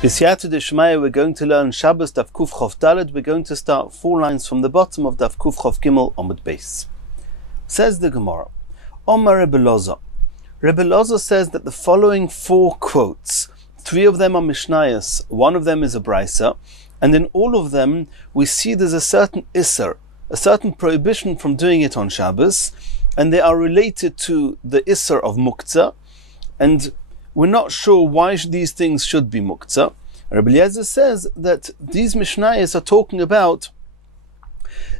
B'siyata d'shmaya, we're going to learn Shabbos Daf Kuf Chof Dalet. We're going to start 4 lines from the bottom of Daf Kuf Chof Gimel Omid Beis. Says the Gemara, Omar Rebbe Loza. Rebbe Loza says that the following 4 quotes, 3 of them are Mishnayos, 1 of them is a Brisa, and in all of them we see there's a certain Isser, a certain prohibition from doing it on Shabbos, and they are related to the Isser of Muktzah, and we're not sure why these things should be Muktzah. Rabbi Eliezer says that these Mishnayos are talking about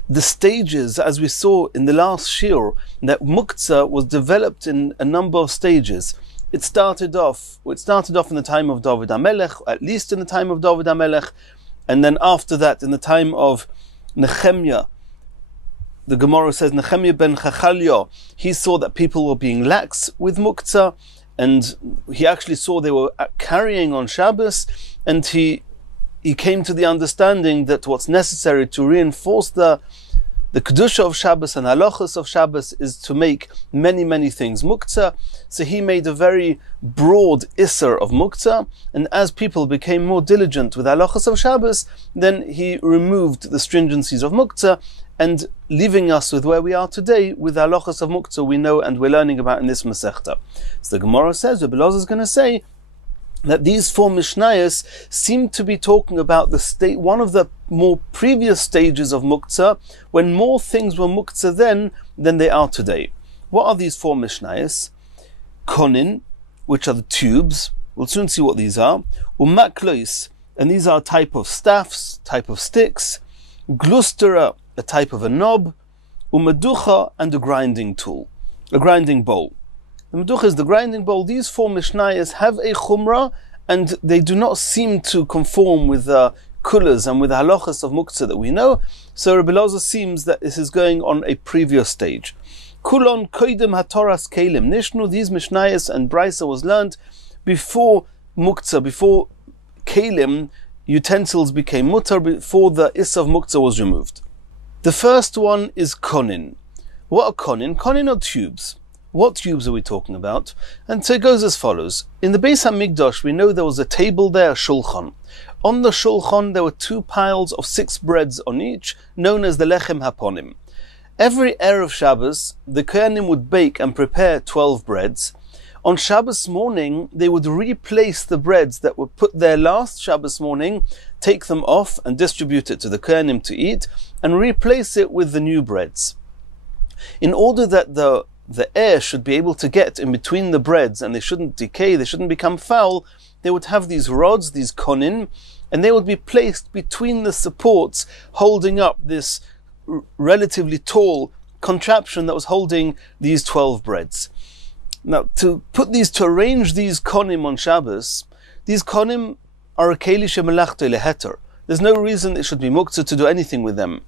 the stages, as we saw in the last shiur, that Muktzah was developed in a number of stages. It started off in the time of David HaMelech, at least in the time of David HaMelech, and then after that in the time of Nehemiah. The Gemara says Nehemiah ben Chachalya, he saw that people were being lax with Muktzah, and he actually saw they were carrying on Shabbos, and he came to the understanding that what's necessary to reinforce the Kedusha of Shabbos and halachas of Shabbos is to make many, many things Muktzah. So he made a very broad Isser of Muktzah, and as people became more diligent with halachas of Shabbos, then he removed the stringencies of Muktzah, and leaving us with where we are today with the halachas of Muktzah we know and we're learning about in this Masechta. So the Gemara says, Rebbe Loza is going to say that these 4 Mishnayos seem to be talking about one of the more previous stages of Muktzah, when more things were Muktzah then than they are today. What are these 4 Mishnayos? Konin, which are the tubes, we'll soon see what these are. Umaklois, and these are a type of staffs, type of sticks. Glustera, a type of a knob. Umaducha, and a grinding tool, a grinding bowl. The Meducha is the grinding bowl. These 4 Mishnayos have a chumrah, and they do not seem to conform with the kulas and with the halachas of Muktzah that we know. So Rebbe Loza seems that this is going on a previous stage. Kulon koidem hatoras kelim nishnu. These Mishnayos and Brisa was learned before Muktzah, before kelim, utensils became mutar, before the is of Muktzah was removed. The first one is konin. What are konin? Konin are tubes. What tubes are we talking about? And so it goes as follows. In the Beis HaMikdash, we know there was a table there, a shulchan. On the shulchan, there were 2 piles of 6 breads on each, known as the lechem haponim. Every erev Shabbos, the kohanim would bake and prepare 12 breads. On Shabbos morning, they would replace the breads that were put there last Shabbos morning, take them off and distribute it to the kohanim to eat, and replace it with the new breads. In order that the air should be able to get in between the breads and they shouldn't decay, they shouldn't become foul, they would have these rods, these konin, and they would be placed between the supports holding up this relatively tall contraption that was holding these 12 breads. Now, to arrange these konim on Shabbos, these konim are a keli shemelachto leheter. There's no reason it should be muktzah to do anything with them.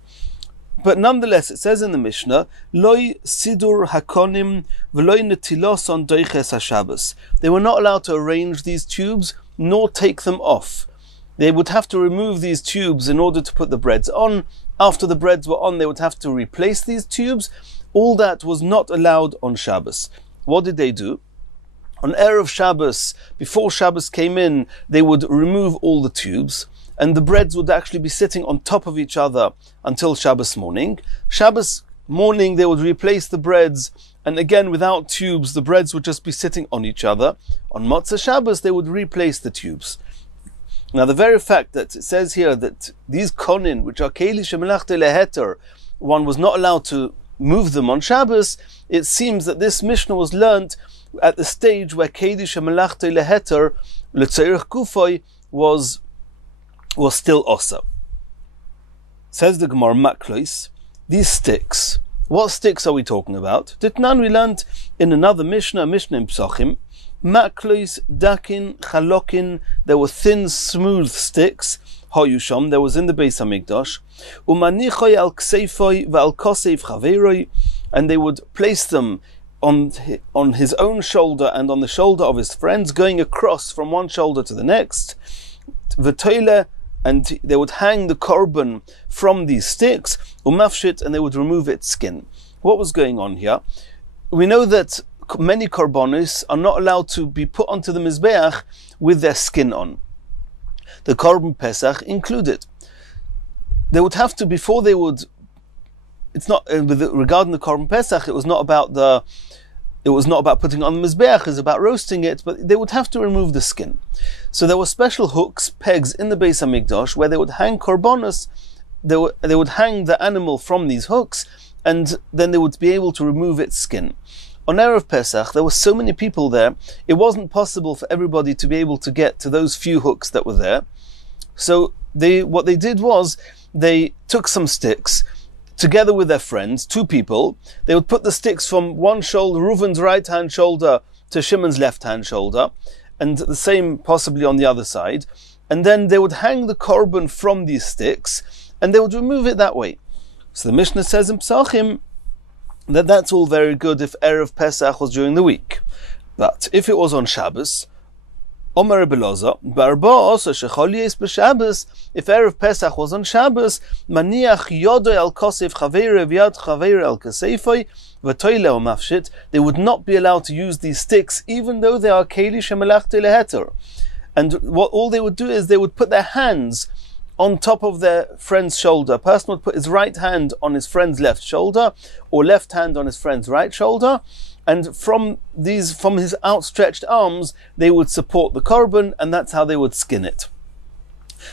But nonetheless, it says in the Mishnah, Loi sidur hakonim v'loi netilos on doiches haShabbos. They were not allowed to arrange these tubes, nor take them off. They would have to remove these tubes in order to put the breads on. After the breads were on, they would have to replace these tubes. All that was not allowed on Shabbos. What did they do? On erev Shabbos, before Shabbos came in, they would remove all the tubes, and the breads would actually be sitting on top of each other until Shabbos morning. Shabbos morning, they would replace the breads, and again, without tubes, the breads would just be sitting on each other. On Motzei Shabbos, they would replace the tubes. Now, the very fact that it says here that these konin, which are keli shemelachto leheter, one was not allowed to move them on Shabbos, it seems that this Mishnah was learnt at the stage where keli shemelachto leheter, letzorech gufoi, was still osa. Says the Gemara Maklois, these sticks. What sticks are we talking about? Ditnan we learned in another Mishnah in Psachim, Maklois, dakin, chalokin, there were thin, smooth sticks, hoyusham, there was in the Beis HaMikdash, umanichoy al kseifoy v'al koseif chaveroi, and they would place them on his own shoulder and on the shoulder of his friends, going across from one shoulder to the next, v'toile, and they would hang the korban from these sticks, umafshit, and they would remove its skin. What was going on here? We know that many korbanos are not allowed to be put onto the mizbeach with their skin on. the Korban Pesach included. They would have to, before they would, it's not, regarding the Korban Pesach, it was not about putting it on the Mizbeach, it's about roasting it, but they would have to remove the skin. So there were special hooks, pegs in the Beis HaMikdash where they would hang korbanos, they would hang the animal from these hooks, and then they would be able to remove its skin. On Erev Pesach, there were so many people there, it wasn't possible for everybody to be able to get to those few hooks that were there. So what they did was, they took some sticks, together with their friends, 2 people, they would put the sticks from one shoulder, Reuven's right-hand shoulder, to Shimon's left-hand shoulder, and the same possibly on the other side, and then they would hang the korban from these sticks, and they would remove it that way. So the Mishnah says in Pesachim that that's all very good if Erev Pesach was during the week. But if it was on Shabbos, Omer Beloza, Barba also Shechol Yes b'Shabbos. If Erev Pesach was on Shabbos, Maniach Yodo al Kosef Chaveir Viad Chaveir al Kasefoi V'Toile o Mafshit. They would not be allowed to use these sticks, even though they are Keli Shemelachti Leheter. And what all they would do is they would put their hands on top of their friend's shoulder. A person would put his right hand on his friend's left shoulder, or left hand on his friend's right shoulder. And from his outstretched arms, they would support the korban, and that's how they would skin it.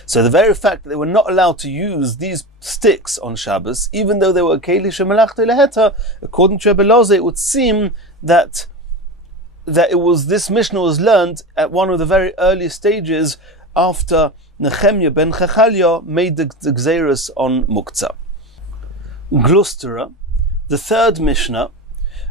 So the very fact that they were not allowed to use these sticks on Shabbos, even though they were Keli Shemelachti Leheta, according to Rebbe Loza, it would seem that this Mishnah was learned at one of the very early stages after Nehemiah ben Chechalya made the Gzeiros on Muktzah. Glustera, the third Mishnah,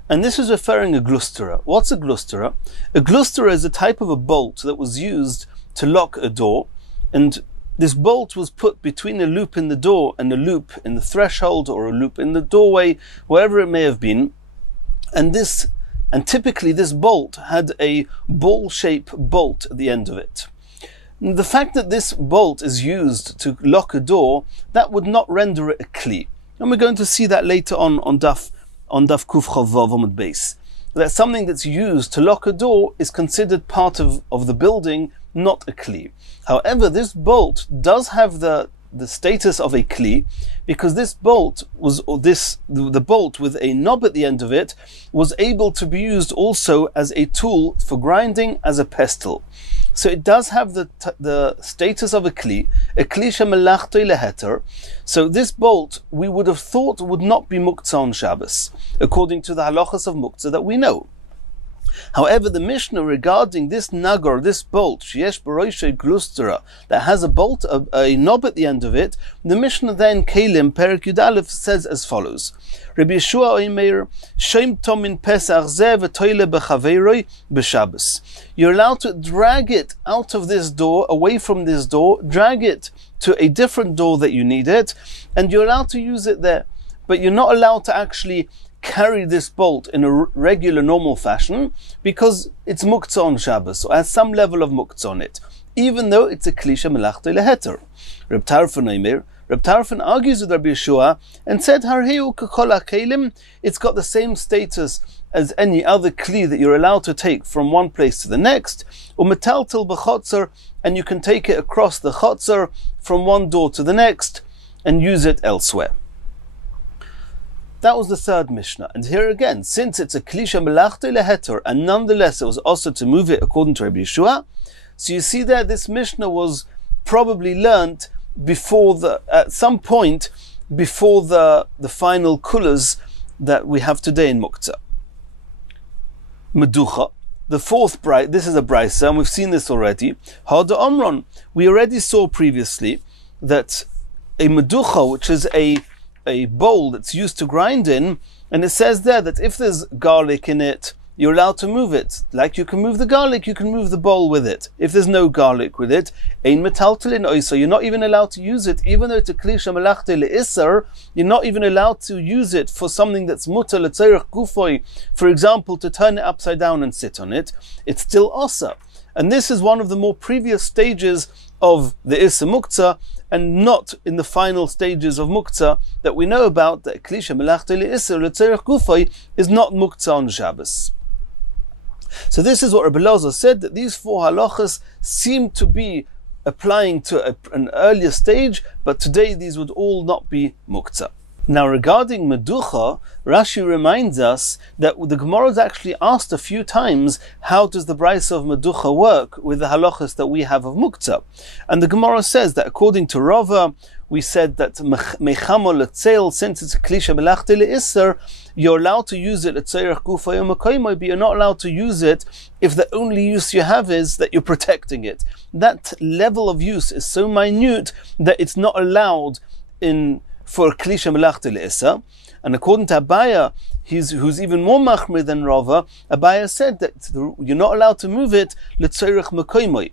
and this is referring a glustera. What's a glustera? A glustera is a type of a bolt that was used to lock a door, and this bolt was put between a loop in the door and a loop in the threshold, or a loop in the doorway, wherever it may have been. And typically this bolt had a ball-shaped bolt at the end of it. The fact that this bolt is used to lock a door, that would not render it a kli. And we're going to see that later on Daf Kuf Chav Vav Amud Beis. That something that's used to lock a door is considered part of the building, not a kli. However, this bolt does have the status of a kli, because this bolt the bolt with a knob at the end of it was able to be used also as a tool for grinding, as a pestle. So it does have the status of a kli shemelachto leheter. So this bolt, we would have thought, would not be muktzah on Shabbos, according to the halachas of muktzah that we know. However, the Mishnah regarding this nagor, this bolt, sheyesh b'roishay glustera, that has a bolt, a knob at the end of it, the Mishnah then, Kelim, Perek Yud Aleph, says as follows: Rabbi Yeshua Omer, Shem Tomin Pesach Zeh v'Toile b'Chaveiroi b'Shabbos. You're allowed to drag it out of this door, away from this door, drag it to a different door that you need it, and you're allowed to use it there. But you're not allowed to actually carry this bolt in a regular, normal fashion, because it's muktzah on Shabbos, or has some level of muktzah on it, even though it's a kli shemelachto leheter. Reb Tarfon argues with Rabbi Yeshua and said, Harheu k'kol ha'kelim, it's got the same status as any other kli that you're allowed to take from one place to the next, u'metaltel b'chotzer, and you can take it across the chotzer from one door to the next and use it elsewhere. That was the third Mishnah. And here again, since it's a kli shemelachto leheter, and nonetheless it was also to move it according to Rabbi Yeshua, so you see there, this Mishnah was probably learnt at some point before the final kulas that we have today in Muktzah. Meducha, the fourth brayso, this is a brayso, and we've seen this already. Hada Omron, we already saw previously that a meducha, which is a bowl that's used to grind in, and it says there that if there's garlic in it, you're allowed to move it. Like you can move the garlic, you can move the bowl with it. If there's no garlic with it, ein metaltelin oiso, you're not even allowed to use it, even though it's a kli shemelachto leisser, you're not even allowed to use it for something that's mutar letzorech gufoi, for example, to turn it upside down and sit on it. It's still osa. And this is one of the more previous stages of the Issa Muktzah, and not in the final stages of Muktzah that we know about, that kli shemelachto leisser letzorech gufoi is not Muktzah on Shabbos. So this is what Rebbe Loza said, that these four halachas seem to be applying to an earlier stage, but today these would all not be muktzah. Now regarding meducha, Rashi reminds us that the Gemara has actually asked a few times, how does the brayso of meducha work with the halachas that we have of muktzah? And the Gemara says that according to Rava, we said that mechamo letzeil, since it's a klisha belachti le'isser, you're allowed to use it letzeirach gufa yom ha'koymo, but you're not allowed to use it if the only use you have is that you're protecting it. That level of use is so minute that it's not allowed for klisha melachti le'isser. And according to Abaya, who's even more machmir than Rava, Abaya said that you're not allowed to move it letzeirach mekoymoi,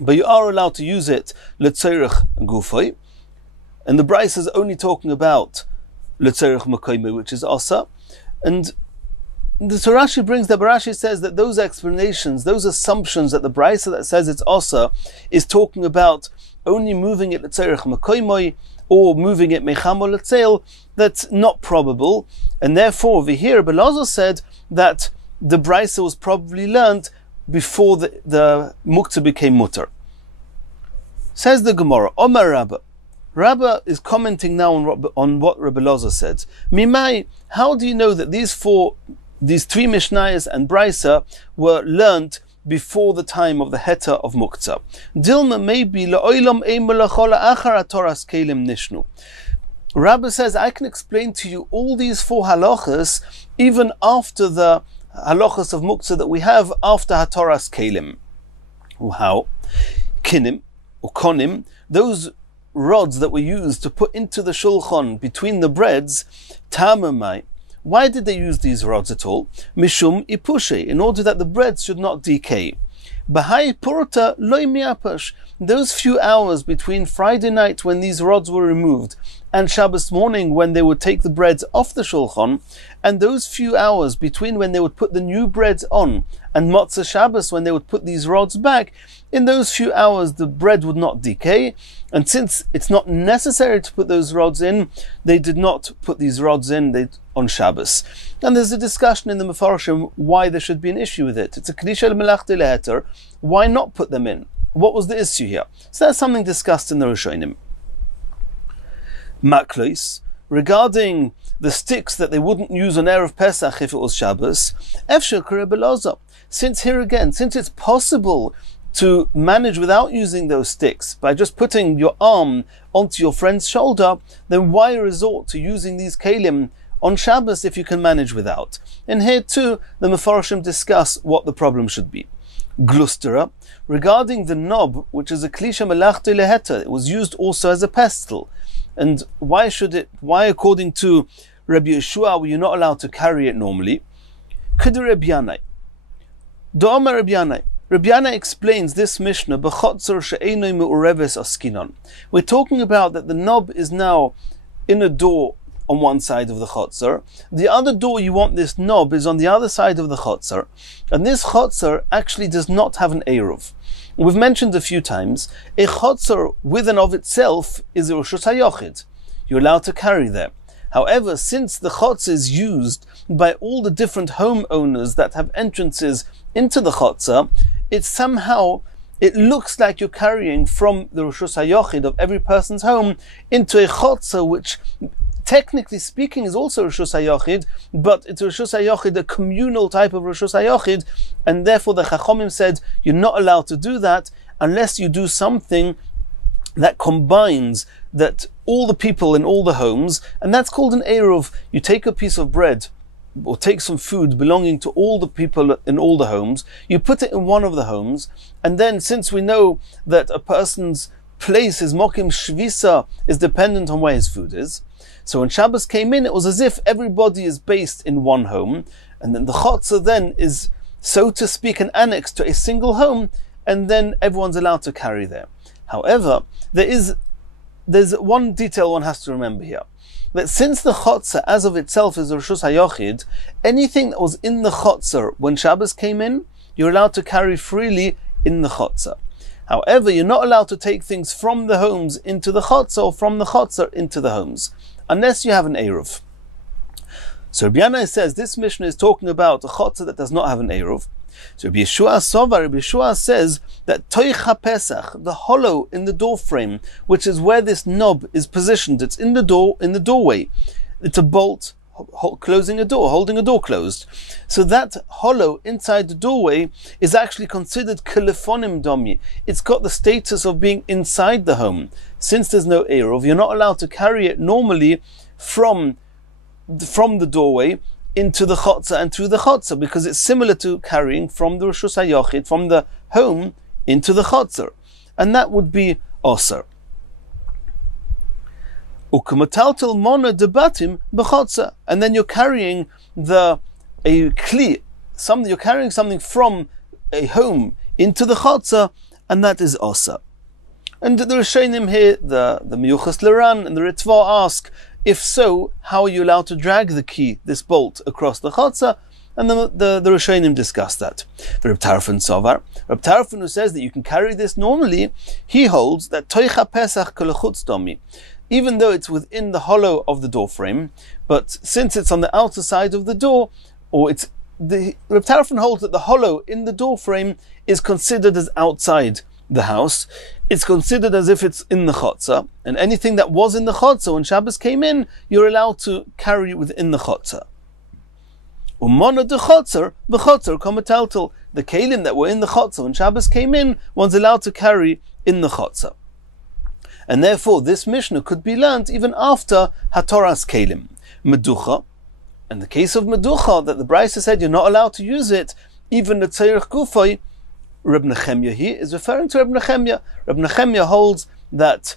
but you are allowed to use it letzeirach gufoi. And the Bryce is only talking about L'tzerich Makoyme, which is Asa. And the Rashi brings that Barashi says that those explanations, those assumptions that the Bryce that says it's Asa is talking about only moving it L'tzerich Makoyme or moving it Mechamo L'tzeil, that's not probable. And therefore, over here, Belazar said that the Bryce was probably learned before the Muktzah became Mutter. Says the Gemara, Omar Rabba. Rabba is commenting now on what Rabbi Loza said. Mimai, how do you know that these three Mishnayos and Brisa were learnt before the time of the Heta of Muktzah? Dilma maybe la'olam eimalachola achar Toras kelim nishnu. Rabba says, I can explain to you all these four halachas even after the halachas of Muktzah that we have after HaToras kelim. How? Kinim, or konim, those rods that were used to put into the shulchan between the breads, tamamai. Why did they use these rods at all? Mishum ipushe, in order that the breads should not decay. Bahai purta loy miapash. Those few hours between Friday night when these rods were removed and Shabbos morning when they would take the breads off the shulchan, and those few hours between when they would put the new breads on and Motzah Shabbos when they would put these rods back, in those few hours the bread would not decay. And since it's not necessary to put those rods in, they did not put these rods in on Shabbos. And there's a discussion in the Mefarshim why there should be an issue with it. It's a Kedisha Melachti Leheter. Why not put them in? What was the issue here? So that's something discussed in the Rishonim. Maklois, regarding the sticks that they wouldn't use on Erev Pesach if it was Shabbos, Efshel Kere Beloza. Since here again, since it's possible to manage without using those sticks by just putting your arm onto your friend's shoulder, then why resort to using these kelim on Shabbos if you can manage without? And here too, the Mefarshim discuss what the problem should be. Glustera, regarding the knob, which is a klisha melachti leheta, it was used also as a pestle. And why according to Rabbi Yeshua were you not allowed to carry it normally? Kedu Rabbi Yanai. Do'omer Rabbi Yanai. Rabbi Yanai explains this Mishnah, B'chotzor she'enoi me'ureves askinon. We're talking about that the knob is now in a door on one side of the chotzor. The other door you want this knob is on the other side of the chotzor. And this chotzor actually does not have an eruv. We've mentioned a few times, a chotzor with and of itself is a reshus hayochid. You're allowed to carry there. However, since the chotzor is used by all the different homeowners that have entrances into the chotzor, it looks like you're carrying from the reshus hayochid of every person's home into a chotzor which, technically speaking, is also Reshus HaYochid, but it's Reshus HaYochid, a communal type of Reshus HaYochid, and therefore the Chachomim said you're not allowed to do that unless you do something that combines that all the people in all the homes, and that's called an Eruv. You take a piece of bread or take some food belonging to all the people in all the homes, you put it in one of the homes, and then since we know that a person's place, his mokim shvisa, is dependent on where his food is, so when Shabbos came in, it was as if everybody is based in one home, and then the chotzah then is, so to speak, an annex to a single home, and then everyone's allowed to carry there. However, there's one detail one has to remember here, that since the chotzah as of itself is a Reshus HaYochid, anything that was in the chotzah when Shabbos came in, you're allowed to carry freely in the chotzah. However, you're not allowed to take things from the homes into the chotzah or from the chotzah into the homes, unless you have an Eruv. So Rabbi Yanai says this Mishnah is talking about a chotzer that does not have an eruv. So Rabbi Yeshua says that Toich Pesach, the hollow in the door frame, which is where this knob is positioned, it's in the doorway. It's a bolt closing a door, holding a door closed. So that hollow inside the doorway is actually considered kelefonim domi. It's got the status of being inside the home. Since there's no eruv, you're not allowed to carry it normally from the doorway into the chotzer and through the chotzer, because it's similar to carrying from the Rishus HaYochid, from the home into the chotzer, and that would be osir. Ukamataltel mona debatim b'chotzer, and then you're carrying you're carrying something from a home into the chotzer, and that is osir. And the Rishonim here, the Miyuchas Laran and the Ritva ask, if so, how are you allowed to drag the key, this bolt, across the chotzer? And the Rishonim discuss that. The Reb Tarfon Sovar, Reb Tarfon, who says that you can carry this normally, he holds that Toicha Pesach kolechutz domi, even though it's within the hollow of the door frame, but since it's on the outer side of the door, Reb Tarfon holds that the hollow in the door frame is considered as outside the house. It's considered as if it's in the chotzer, and anything that was in the chotzer when Shabbos came in, you're allowed to carry within the chotzer. Umona de chotzer, b'chotzer kometaltel. The kelim that were in the chotzer when Shabbos came in, one's allowed to carry in the chotzer. And therefore, this Mishnah could be learnt even after Hatoras kelim. Meducha, in the case of meducha, that the Brisa said you're not allowed to use it, even the tzerich gufay, Reb Nechemya here is referring to Reb Nechemya. Reb Nechemya holds that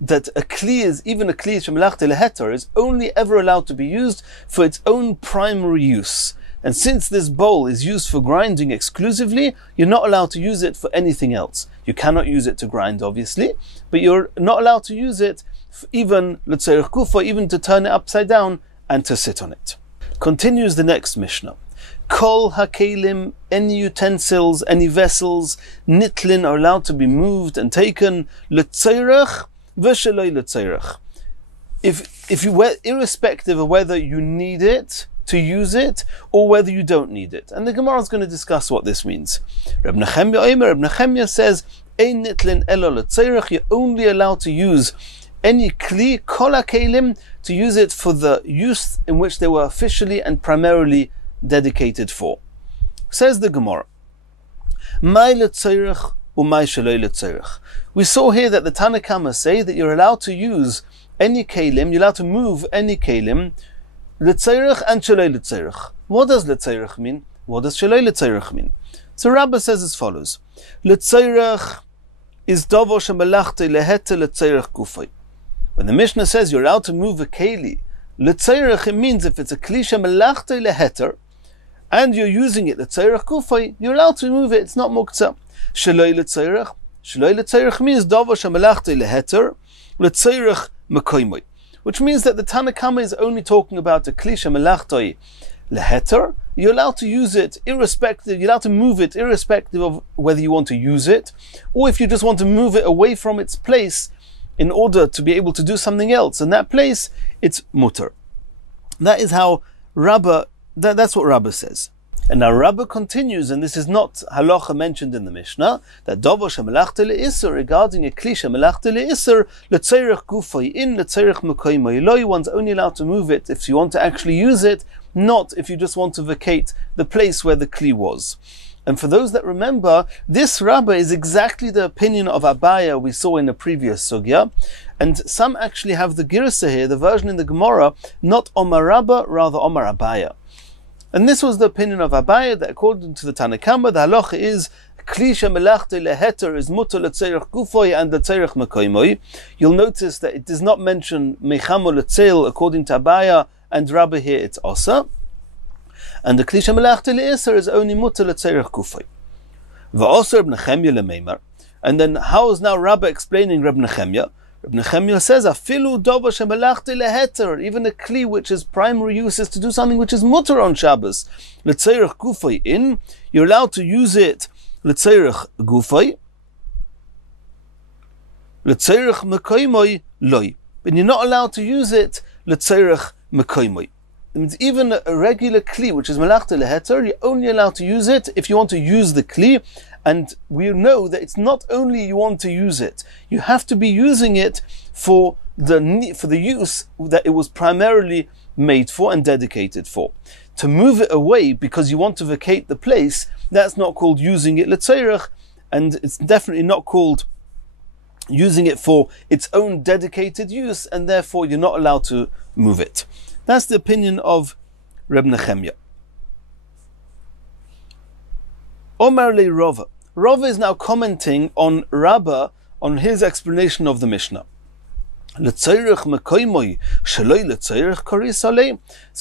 a kli is shemelachte leheter is only ever allowed to be used for its own primary use. And since this bowl is used for grinding exclusively, you're not allowed to use it for anything else. You cannot use it to grind, obviously, but you're not allowed to use it even l'tzerich kufa, even to turn it upside down and to sit on it. Continues the next Mishnah. Kol hakelim, any utensils, any vessels, nitlin, are allowed to be moved and taken l'tzeirach v'sheloi l'tzeirach. Irrespective of whether you need it to use it or whether you don't need it. And the Gemara is going to discuss what this means. Reb Nechemya says, ein nitlin elo l'tzeirach, you're only allowed to use any kli, kol hakelim, to use it for the use in which they were officially and primarily dedicated for. Says the Gemara, we saw here that the Tanakama say that you're allowed to use any kelim, you're allowed to move any kelim, l'tzeirach and sheloi l'tzeirach. What does l'tzeirach mean? What does sheloi l'tzeirach mean? So Rabbah says as follows: l'tzeirach is davo shemelachte leheter l'tzeirach gufay. When the Mishnah says you're allowed to move a keli, l'tzeirach, it means if it's a kli shemelachte leheter, and you're using it l'tzeirach gufay, you're allowed to move it, it's not muktzah. Sheloi l'tzeirach. Sheloi l'tzeirach means davo shemelachte leheter l'tzeirach mekoymoi, which means that the Tanakama is only talking about the kli shemelachte leheter. You're allowed to use it irrespective, you're allowed to move it irrespective of whether you want to use it, or if you just want to move it away from its place in order to be able to do something else. In that place, it's mutter. That is how Rabbah, that's what Rabbah says. And now Rabbah continues, and this is not halacha mentioned in the Mishnah, that dovo shemelachte le'isur, regarding a kli shemelachte le'isur, l'tzeirach gufay in l'tzeirach mekoymoi loi, one's only allowed to move it if you want to actually use it, not if you just want to vacate the place where the kli was. And for those that remember, this Rabbah is exactly the opinion of Abaya we saw in the previous sugya, and some actually have the girsa here, the version in the Gemara, not Omar Rabbah, rather Omar Abaya. And this was the opinion of Abaya, that according to the Tanakama, the halacha is kli shemelachte leheter is mutter l'tzeirach gufoy and l'tzeirach mekoymoi. You'll notice that it does not mention mechamo l'tzeil according to Abaya and Rabbah here, it's osa. And the kli shemelachte le'isr is only mutter l'tzeirach gufoy. V'oser Reb Nechemya lemeimar. And then how is now Rabbah explaining Reb Nechemya? Reb Nechemya says, afilu dovo shemelachte leheter, even a kli which is primary use is to do something which is mutter on Shabbos. L'tzeirach gufay in, you're allowed to use it l'tzeirach gufay, l'tzeirach mekoymoi loi, but you're not allowed to use it l'tzeirach mekoymoi. means even a regular kli, which is melachta leheter, you're only allowed to use it if you want to use the kli. And we know that it's not only you want to use it, you have to be using it for the use that it was primarily made for and dedicated for. To move it away because you want to vacate the place, that's not called using it l'tzeirach, and it's definitely not called using it for its own dedicated use, and therefore you're not allowed to move it. That's the opinion of Reb Nechemya. Omer le Rava. Rava is now commenting on Rabbah, on his explanation of the Mishnah. So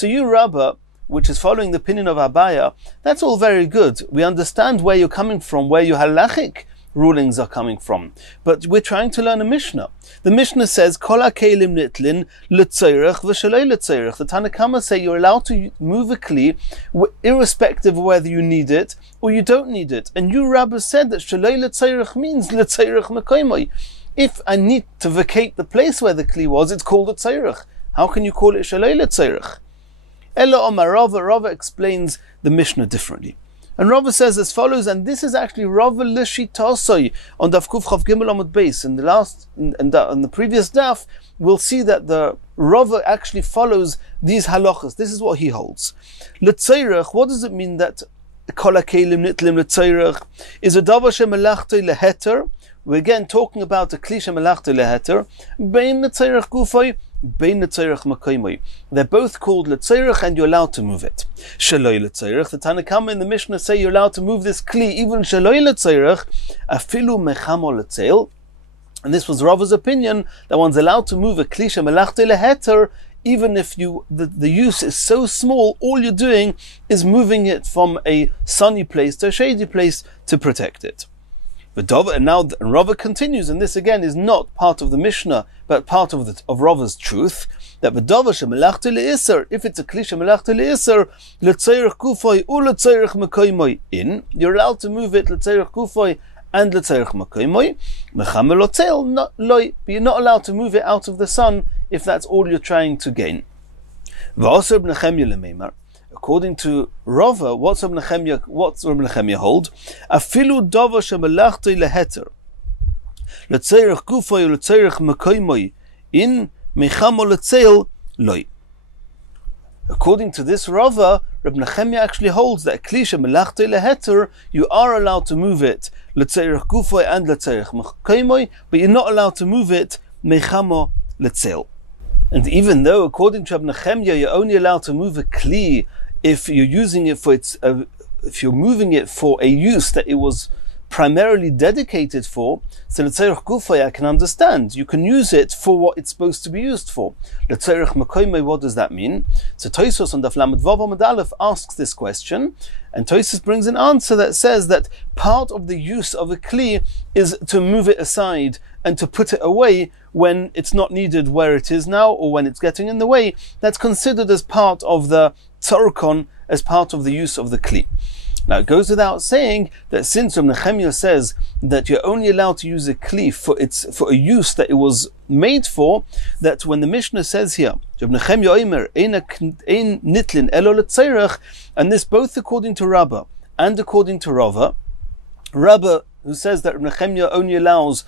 you, Rabbah, which is following the opinion of Abaya, that's all very good. We understand where you're coming from, where your halachic rulings are coming from. But we're trying to learn a Mishnah. The Mishnah says, Kol ha'kelim nitlin l'tzeirach v'shalei l'tzeirach. The Tanna Kama say you're allowed to move a kli irrespective of whether you need it or you don't need it. And you, Rabbah, said that shalei l'tzeirach means l'tzeirach mekoimoi. If I need to vacate the place where the kli was, it's called a tzeirach. How can you call it shalei l'tzeirach? Ella Omar Rava. Rava explains the Mishnah differently. And Rava says as follows, and this is actually Rava l'shitasoi on Daf Kuf Chav Gimel Amud Beis. In the previous daf, we'll see that the Rava actually follows these halachas. This is what he holds. L'tzeirach, what does it mean that kol ha'kelim nitlim l'tzeirach is a davar shemelachto leheter? We're again talking about a kli shemelachto leheter. Bein l'tzeirach gufay, bein l'tzeirach makoimoi. They're both called l'tzeirach, and you're allowed to move it. Shaloi l'tzeirach. The Tanna Kama in the Mishnah say you're allowed to move this kli, even shaloi l'tzeirach, afilu mechamo l'tzeil. And this was Rava's opinion, that one's allowed to move a kli shemelachto leheter, even if the use is so small, all you're doing is moving it from a sunny place to a shady place to protect it. And now Rava continues, and this again is not part of the Mishnah, but part of Rava's truth, that v'dava shemelachto le'iser, if it's a kli shemelachto le'iser, l'tzeirach gufay u l'tzeirach mekoimoi in, you're allowed to move it l'tzeirach gufay and l'tzeirach mekoimoi, mechame l'tzeil loi, but you're not allowed to move it out of the sun if that's all you're trying to gain. V'aser b'nechemya lemeimar. According to Rava, what's Reb Nechemya hold? Afilu davar shemelachto leheter, l'tzeirach gufay u l'tzeirach mekoimoi in, mechamo l'tzeil loi. According to this Rava, Reb Nechemya actually holds that kli shemelachto leheter, you are allowed to move it l'tzeirach gufay and l'tzeirach mekoimoi, but you're not allowed to move it mechamo l'tzeil. And even though, according to Reb Nechemya, you're only allowed to move a kli if you're using it for if you're moving it for a use that it was primarily dedicated for, so l'tzeirach gufay I can understand. You can use it for what it's supposed to be used for. L'tzeirach mekoimoi, what does that mean? So Tosfos on Daf Lamed Vav Amud Aleph asks this question, and Tosfos brings an answer that says that part of the use of a kli is to move it aside and to put it away when it's not needed where it is now, or when it's getting in the way. That's considered as part of the tzorkon, as part of the use of the kli. Now it goes without saying that since Reb Nechemya says that you're only allowed to use a kli for a use that it was made for, that when the Mishnah says here, Reb Nechemya omer ein nitlin elo l'tzeirach, and this both according to Rabbah and according to Rava, Rabbah who says that Reb Nechemya only allows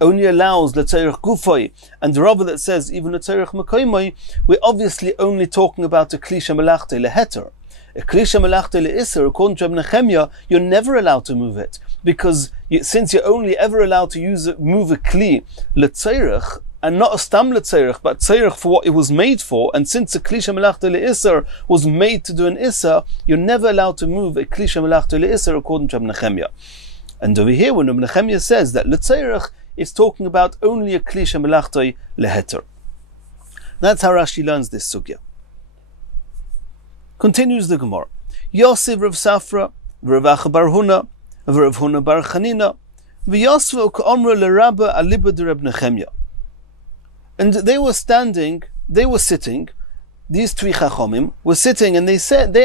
l'tzeirach gufay, and the Rava that says even l'tzeirach mekoimoi, we're obviously only talking about a kli shemelachto leheter. A kli shemelachto le'iser, according to Reb Nechemya, you're never allowed to move it, because since you're only ever allowed to move a kli l'tzeirach, and not a stam l'tzeirach, but tzeirach for what it was made for, and since a kli shemelachto le'iser was made to do an iser, you're never allowed to move a kli shemelachto le'iser according to Reb Nechemya. And over here, when Reb Nechemya says that l'tzeirach is talking about only a kli shemelachto leheter. That's how Rashi learns this sugya. Continues the Gemara. Yosef Rav Safra, Rav Acha bar Huna, Rav Huna bar Chanina, v'Yosef k'omra l'Rabba aliba de Reb Nechemya. And they were sitting, these three chachomim were sitting, and they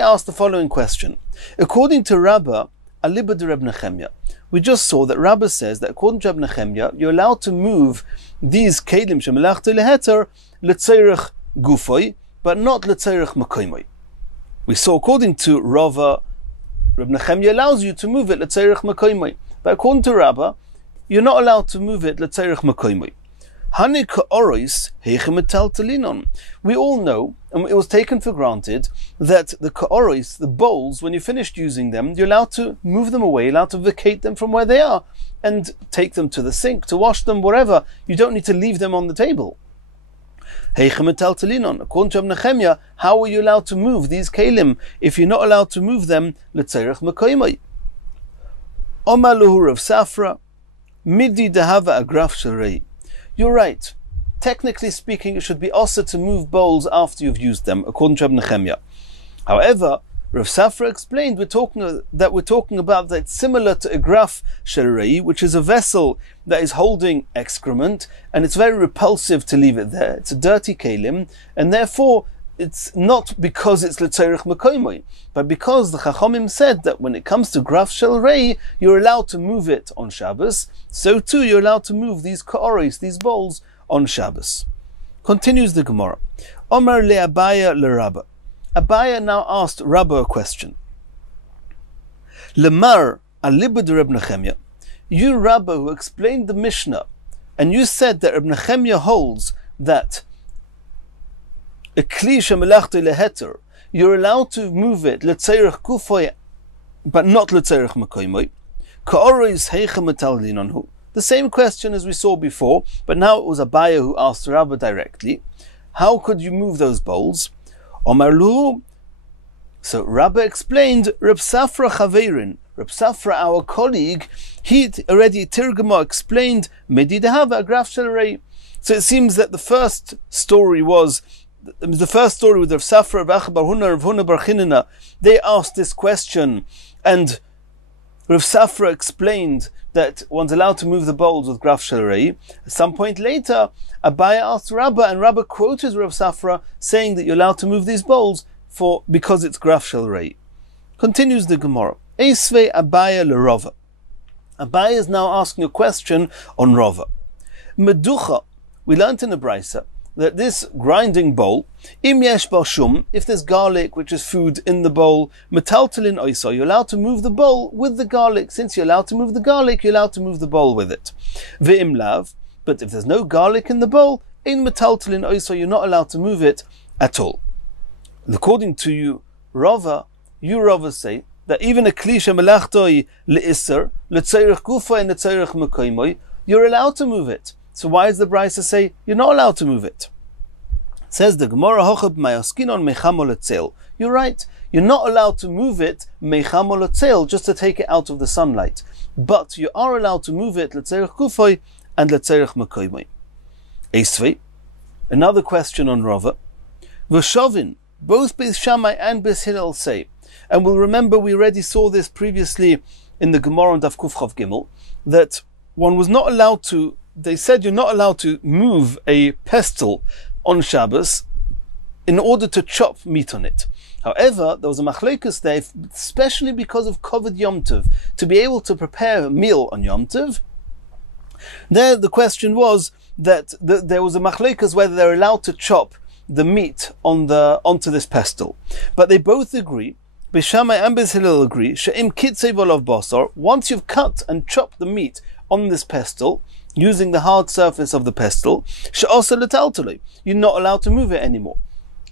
asked the following question. According to Rabbah, aliba de Reb Nechemya, we just saw that Rabbah says that according to Reb Nechemya, you're allowed to move these kelim shemelachto leheter l'tzeirach gufay, but not letzerich makoimoi. We saw according to Rava, Reb Nechemya allows you to move it letzerich makoimoi. But according to Rabbah, you're not allowed to move it letzerich makoimoi. We all know, and it was taken for granted, that the ka'oros, the bowls, when you finished using them, you're allowed to move them away, allowed to vacate them from where they are, and take them to the sink, to wash them, wherever. You don't need to leave them on the table. According to Nechemya, how are you allowed to move these kalim if you're not allowed to move them letzerich makoimoi? Omar luhu Rav Safra, midi dehava agraf sharei. You're right. Technically speaking, it should be also to move bowls after you've used them, according to Reb Nechemya. However, Rav Safra explained we're talking about that similar to a graf sharei, which is a vessel that is holding excrement, and it's very repulsive to leave it there. It's a dirty kalim, and therefore it's not because it's letzerich makoimoi, but because the Chachamim said that when it comes to graf sharei, you're allowed to move it on Shabbos. So too, you're allowed to move these ka'oros, these bowls, on Shabbos. Continues the Gemara. Omar le Abaya le Rabba. Abaya now asked Rabba a question. Lemar alibud Reb Nechemya. You, Rabba, who explained the Mishnah, and you said that Reb Nechemya holds that a kli shemelachto leheter, you're allowed to move it letzerich kufoy, but not letzerich makoimoi. Ka'oros heicha metalin onhu. The same question as we saw before, but now it was Abaya who asked Rabba directly. How could you move those bowls? Omar lu. So Rabba explained, Reb Safra Chaverin, Reb Safra, our colleague, he already Tirgama explained Medi dehava agraf sharei. So it seems that the first story with Rav Safra, Rav Acha bar Huna, Rav Huna bar Chinina. They asked this question, and Rav Safra explained that one's allowed to move the bowls with graf sharei. At some point later, Abaya asked Rabba, and Rabba quoted Rav Safra saying that you're allowed to move these bowls because it's graf sharei. Continues the Gemara. Eisvei Abaya le Rava. Abaya is now asking a question on Rava. Meducha, we learnt in the Brisa that this grinding bowl, im yesh bar shum, if there's garlic, which is food in the bowl, metaltalin oiso, you're allowed to move the bowl with the garlic. Since you're allowed to move the garlic, you're allowed to move the bowl with it. Ve'im lav, but if there's no garlic in the bowl, in metaltalin oiso, you're not allowed to move it at all. According to you, Rava say that even a klisha melachtoi le'isser, le'tzerich gufa and le'tzerich mekoimoi, you're allowed to move it. So why does the Brisa say you're not allowed to move it? Says the Gemara, Hochab mayaskinon mechamo letzel. You're right. You're not allowed to move it mechamo letzel, just to take it out of the sunlight. But you are allowed to move it letzerich kufoy and letzerich mekoimoi. Esvei. Another question on Rava. V'shovin. Both Beis Shammai and Beis Hillel say, and we'll remember we already saw this previously in the Gemara on Daf Kuf Chav Gimel, that one was not allowed to. They said you're not allowed to move a pestle on Shabbos in order to chop meat on it. However, there was a machlokes there, especially because of Kovod Yom Tov, to be able to prepare a meal on Yom Tov. There, the question was that there was a machlokes whether they're allowed to chop the meat onto this pestle. But they both agree, Beis Shammai and Beis Hillel agree, she'im kitzei v'olav basar, once you've cut and chopped the meat on this pestle, using the hard surface of the pestle, she'asa letaltolei, you're not allowed to move it anymore.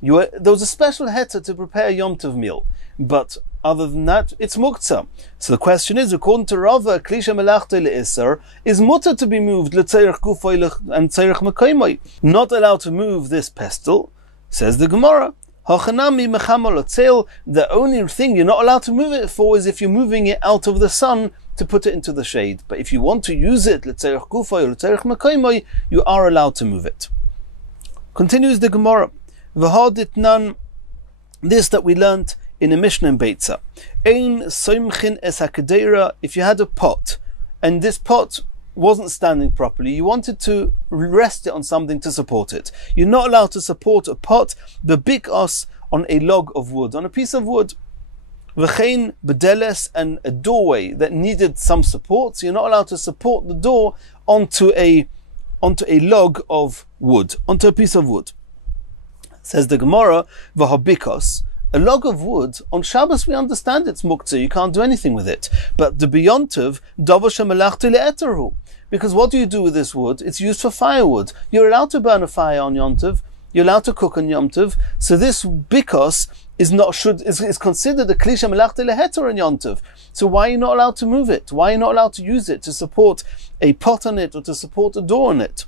There was a special heter to prepare a Yom Tov meal, but other than that, it's muktzah. So the question is, according to Rava, klisha melachtoi le'isser is mutter to be moved letzerich gufoy and tzerich mekoimoi. Not allowed to move this pestle, says the Gemara. Hachanami mechamo letzel. The only thing you're not allowed to move it for is if you're moving it out of the sun to put it into the shade. But if you want to use it letzerich gufoy or letzerich mekoimoi, you are allowed to move it. Continues the Gemara. V'hadit nan, this that we learnt in a Mishnah in Beitza. Ein soimchin es hakadera, if you had a pot, and this pot wasn't standing properly, you wanted to rest it on something to support it. You're not allowed to support a pot, bebikos, on a log of wood, on a piece of wood. V'chein bedeles, and a doorway that needed some support, so you're not allowed to support the door onto a log of wood, onto a piece of wood. Says the Gemara, v'habikos, a log of wood, on Shabbos we understand it's muktzah, you can't do anything with it. But the beyontiv, davar shemelachti le'eterhu. Because what do you do with this wood? It's used for firewood. You're allowed to burn a fire on Yom Tov, you're allowed to cook on Yom Tov, so this bikos is considered a kli shemelachti le'heter on Yom Tov. So why are you not allowed to move it? Why are you not allowed to use it to support a pot on it or to support a door on it?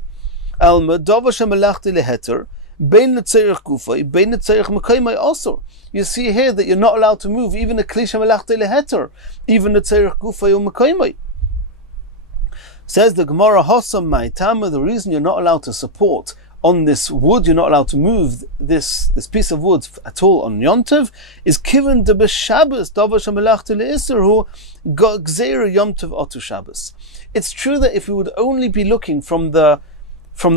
Alma, davar shemelachti le'heter, bein letzerich gufay, bein letzerich mekaymay also. You see here that you're not allowed to move even a kli shemelachti le'heter, even letzerich gufay or mekaymay. Says the Gemara, Hossam Maitama, the reason you're not allowed to support on this wood, you're not allowed to move this piece of wood at all on Yom Tov, is kiven de b'Shabbos, davar shemelachti le'isur hu gzeira Yom Tov otu Shabbos. It's true that if we would only be looking from the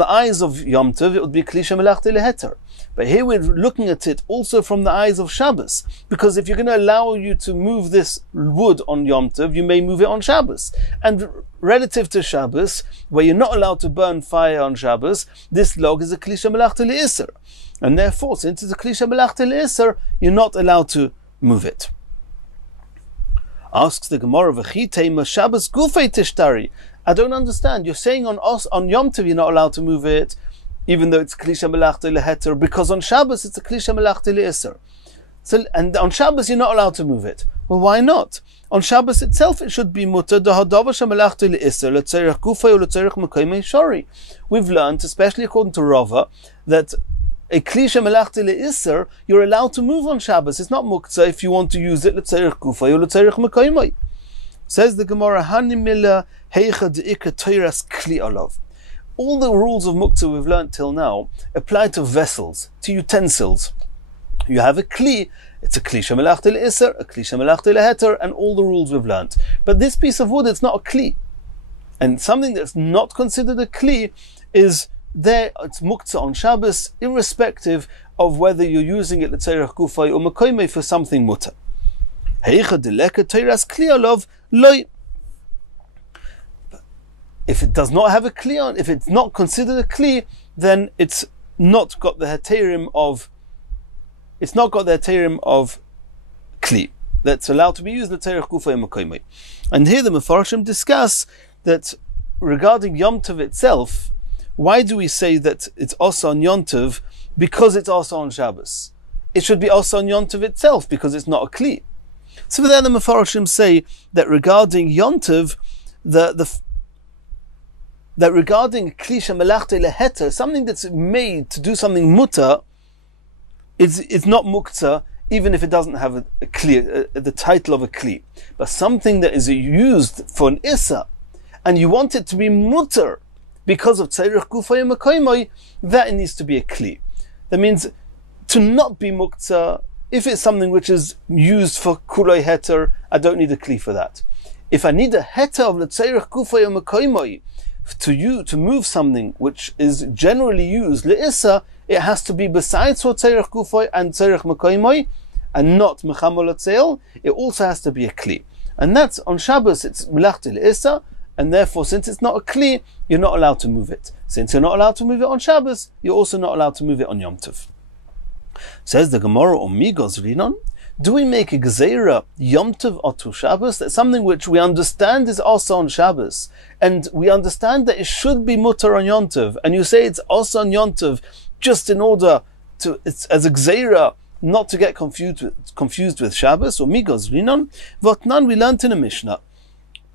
eyes of Yom Tov, it would be kli shemelachti le'heter. But here we're looking at it also from the eyes of Shabbos, because if you're going to allow you to move this wood on Yom Tov, you may move it on Shabbos. And relative to Shabbos, where you're not allowed to burn fire on Shabbos, this log is a kli shemelachti le'isur. And therefore, since it's a kli shemelachti le'isur, you're not allowed to move it. Asks the Gemara, v'chitei Shabbos gufei tishtari. I don't understand. You're saying on Yom Tov you're not allowed to move it, even though it's kli shemelachti le'heter, because on Shabbos it's a kli shemelachti le'isur. So, and on Shabbos you're not allowed to move it. Well, why not? On Shabbos itself it should be mutter dahadavar shemelachti le'isur letzerich gufay or letzerich mekaymei shori. We've learned, especially according to Rava, that a kli shemelachti le'isur you're allowed to move on Shabbos. It's not muktzah if you want to use it letzerich gufay or letzerich mekaymei. Says the Gemara, hanimila heicha de'ika toiras kli olav. All the rules of muktzah we've learnt till now apply to vessels, to utensils. You have a kli, it's a kli shemelachti le'isur, a kli shemelachti le'heter, and all the rules we've learnt. But this piece of wood, it's not a kli. And something that's not considered a kli is there, it's muktzah on Shabbos, irrespective of whether you're using it letzerich gufay or mekaymei for something mutter. Heicha deleka toiras kli olav loy. If it does not have a kli on, if it's not considered a kli, then it's not got the heterim of kli that's allowed to be used l'terech gufay mekaymei. And here the Mefarshim discuss that regarding Yom Tov itself, why do we say that it's also on Yom Tov? Because it's also on Shabbos. It should be also on Yom Tov itself because it's not a kli. So then the Mefarshim say that regarding Yom Tov, that regarding kli shemelachti le'heter, something that's made to do something mutter, it's not muktzah, even if it doesn't have a kli, the title of a kli. But something that is used for an issa, and you want it to be mutter because of tzerich gufay mekaymai, that it needs to be a kli. That means to not be muktzah, if it's something which is used for kulay heter, I don't need a kli for that. If I need a heter of tzerich gufay mekaymai, to move something which is generally used le'issa, it has to be besides for tzerich gufay and tzerich mekaymai, and not mechamol atzeil. It also has to be a kli, and that's on Shabbos. It's melachti le'issa, and therefore, since it's not a kli, you're not allowed to move it. Since you're not allowed to move it on Shabbos, you're also not allowed to move it on Yom Tov. Says the Gemara, Omigos Rinon. Do we make a gzeira Yom Tov otu Shabbos? That's something which we understand is also on Shabbos, and we understand that it should be mutter on Yom Tov, and you say it's also on Yom Tov just in order to, it's as a gzeira, not to get confused with Shabbos. Or Migos Rinon, Votnan, we learned in a Mishnah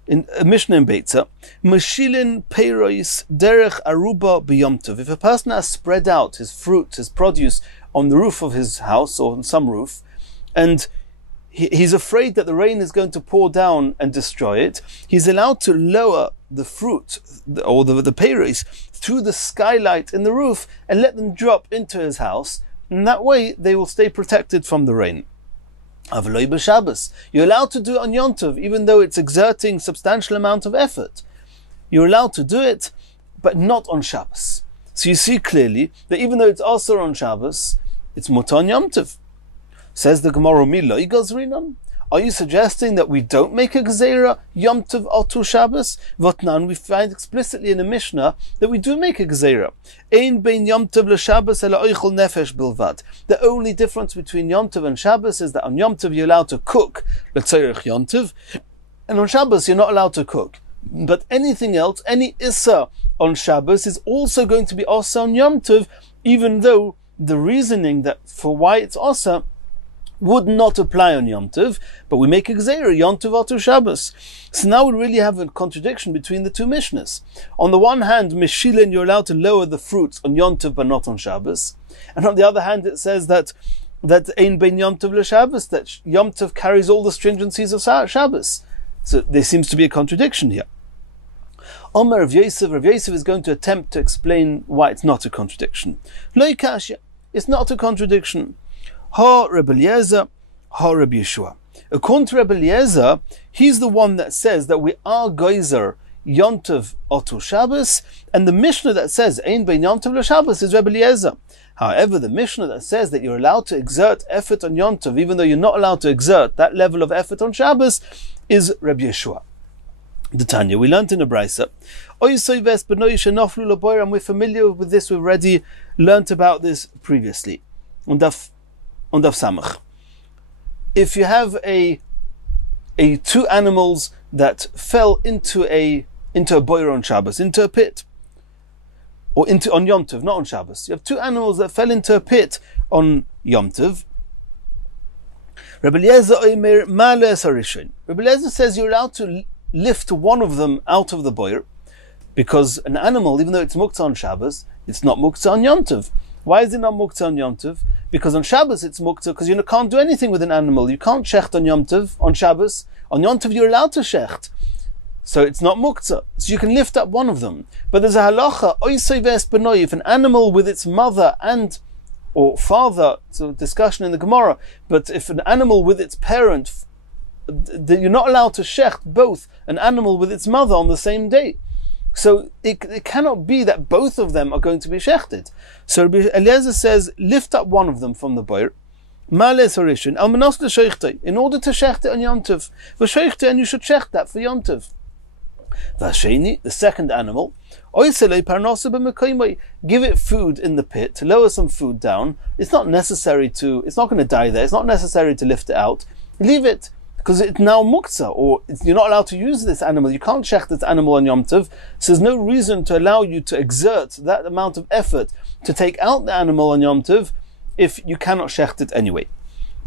in Beitza, Meshilin Peirois Derech Aruba B'Yom Tov. If a person has spread out his fruit, his produce on the roof of his house or on some roof, and he's afraid that the rain is going to pour down and destroy it, he's allowed to lower the fruit or the peiros through the skylight in the roof and let them drop into his house, and that way they will stay protected from the rain. Avaloi b'Shabbos, you're allowed to do it on Yom Tov, even though it's exerting substantial amount of effort. You're allowed to do it, but not on Shabbos. So you see clearly that even though it's also on Shabbos, it's mutar on Yom Tov. Says the Gemara, Are you suggesting that we don't make a gzeira Yom Tov Otu Shabbos? Votnan, we find explicitly in the Mishnah that we do make a gzeira. Ein bein Yom Tov l'Shabbos ela oichel nefesh bilvad. The only difference between Yom Tov and Shabbos is that on Yom Tov you're allowed to cook l'tzorech Yom Tov, and on Shabbos you're not allowed to cook. But anything else, any issa on Shabbos is also going to be asa on Yom Tov, even though the reasoning that for why it's asa would not apply on Yom Tov, but we make a gzeira Yom Tov Otu Shabbos. So now we really have a contradiction between the two Mishnahs. On the one hand, Meshilin, you're allowed to lower the fruits on Yom Tov but not on Shabbos, and on the other hand, it says that Ein Ben Yom Tov l'Shabbos, that Yom Tov carries all the stringencies of Shabbos. So there seems to be a contradiction here. Omer Rav Yosef is going to attempt to explain why it's not a contradiction. Lo kashya, it's not a contradiction. Ha Reb Eliezer, ha Reb Yeshua. According to Reb Eliezer, he's the one that says that we are geyser Yom Tov Otu Shabbos, and the Mishnah that says Ein Bein Yom Tov l'Shabbos is Reb Eliezer. However, the Mishnah that says that you're allowed to exert effort on Yom Tov, even though you're not allowed to exert that level of effort on Shabbos, is Reb Yeshua. The Tanya, we learned in the Brisa. And we're familiar with this, we've already learnt about this previously. On Daf Samach. If you have a two animals that fell into a boiler on Shabbos, into a pit, or on Yom Tov, not on Shabbos. You have two animals that fell into a pit on Yom Tov. Rebbe Eliezer says you're allowed to lift one of them out of the boiler, because an animal, even though it's muktzah on Shabbos, it's not muktzah on Yom Tov. Why is it not muktzah on Yom Tov? Because on Shabbos it's muktzah, because you can't do anything with an animal. You can't shecht on Yom Tov, on Shabbos. On Yom Tov you're allowed to shecht. So it's not muktzah. So you can lift up one of them. But there's a halacha, if an animal with its mother or father, it's a discussion in the Gemara, but if an animal with its parent, you're not allowed to shecht both an animal with its mother on the same day. So it cannot be that both of them are going to be shechted. So Rabbi Eliezer says, lift up one of them from the boir, in order to shecht it on Yom Tov. And you should shecht that for Yom Tov. The second animal, give it food in the pit, lower some food down. It's not going to die there, it's not necessary to lift it out. Leave it, because it's now muktzah, or you're not allowed to use this animal. You can't shecht this animal on Yom Tov, so there's no reason to allow you to exert that amount of effort to take out the animal on Yom Tov if you cannot shecht it anyway.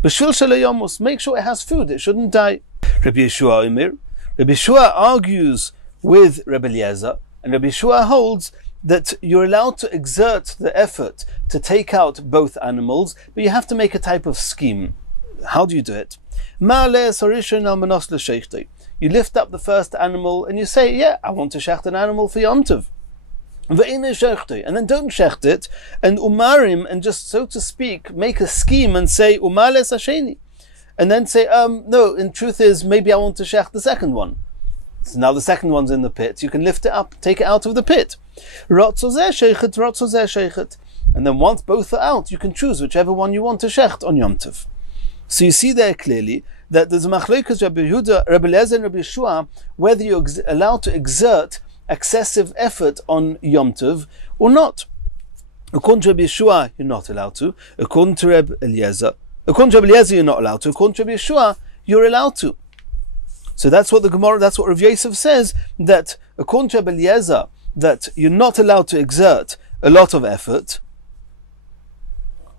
B'shvil shelo make sure it has food, it shouldn't die. Rabbi Yeshua argues with Rebbe Eliezer, and Rabbi Yeshua holds that you're allowed to exert the effort to take out both animals, but you have to make a type of scheme. How do you do it? You lift up the first animal and you say, yeah, I want to shecht an animal for Yom Tov. And then don't shecht it, and umarim, and just, so to speak, make a scheme and say, umales hasheni. And then say, no, in truth is, maybe I want to shecht the second one. So now the second one's in the pit, you can lift it up, take it out of the pit. And then once both are out, you can choose whichever one you want to shecht on Yom Tov. So you see there clearly that there's a machlokes Rabbi Eliezer and Rabbi Yeshua, whether you're allowed to exert excessive effort on Yom Tov or not. According to Rabbi Yeshua, you're not allowed to. According to Rabbi Eliezer, you're not allowed to. According to Rabbi Yeshua, you're allowed to. So that's what the Gemara, that's what Rav Yosef says, that according to Rabbi Eliezer, that you're not allowed to exert a lot of effort.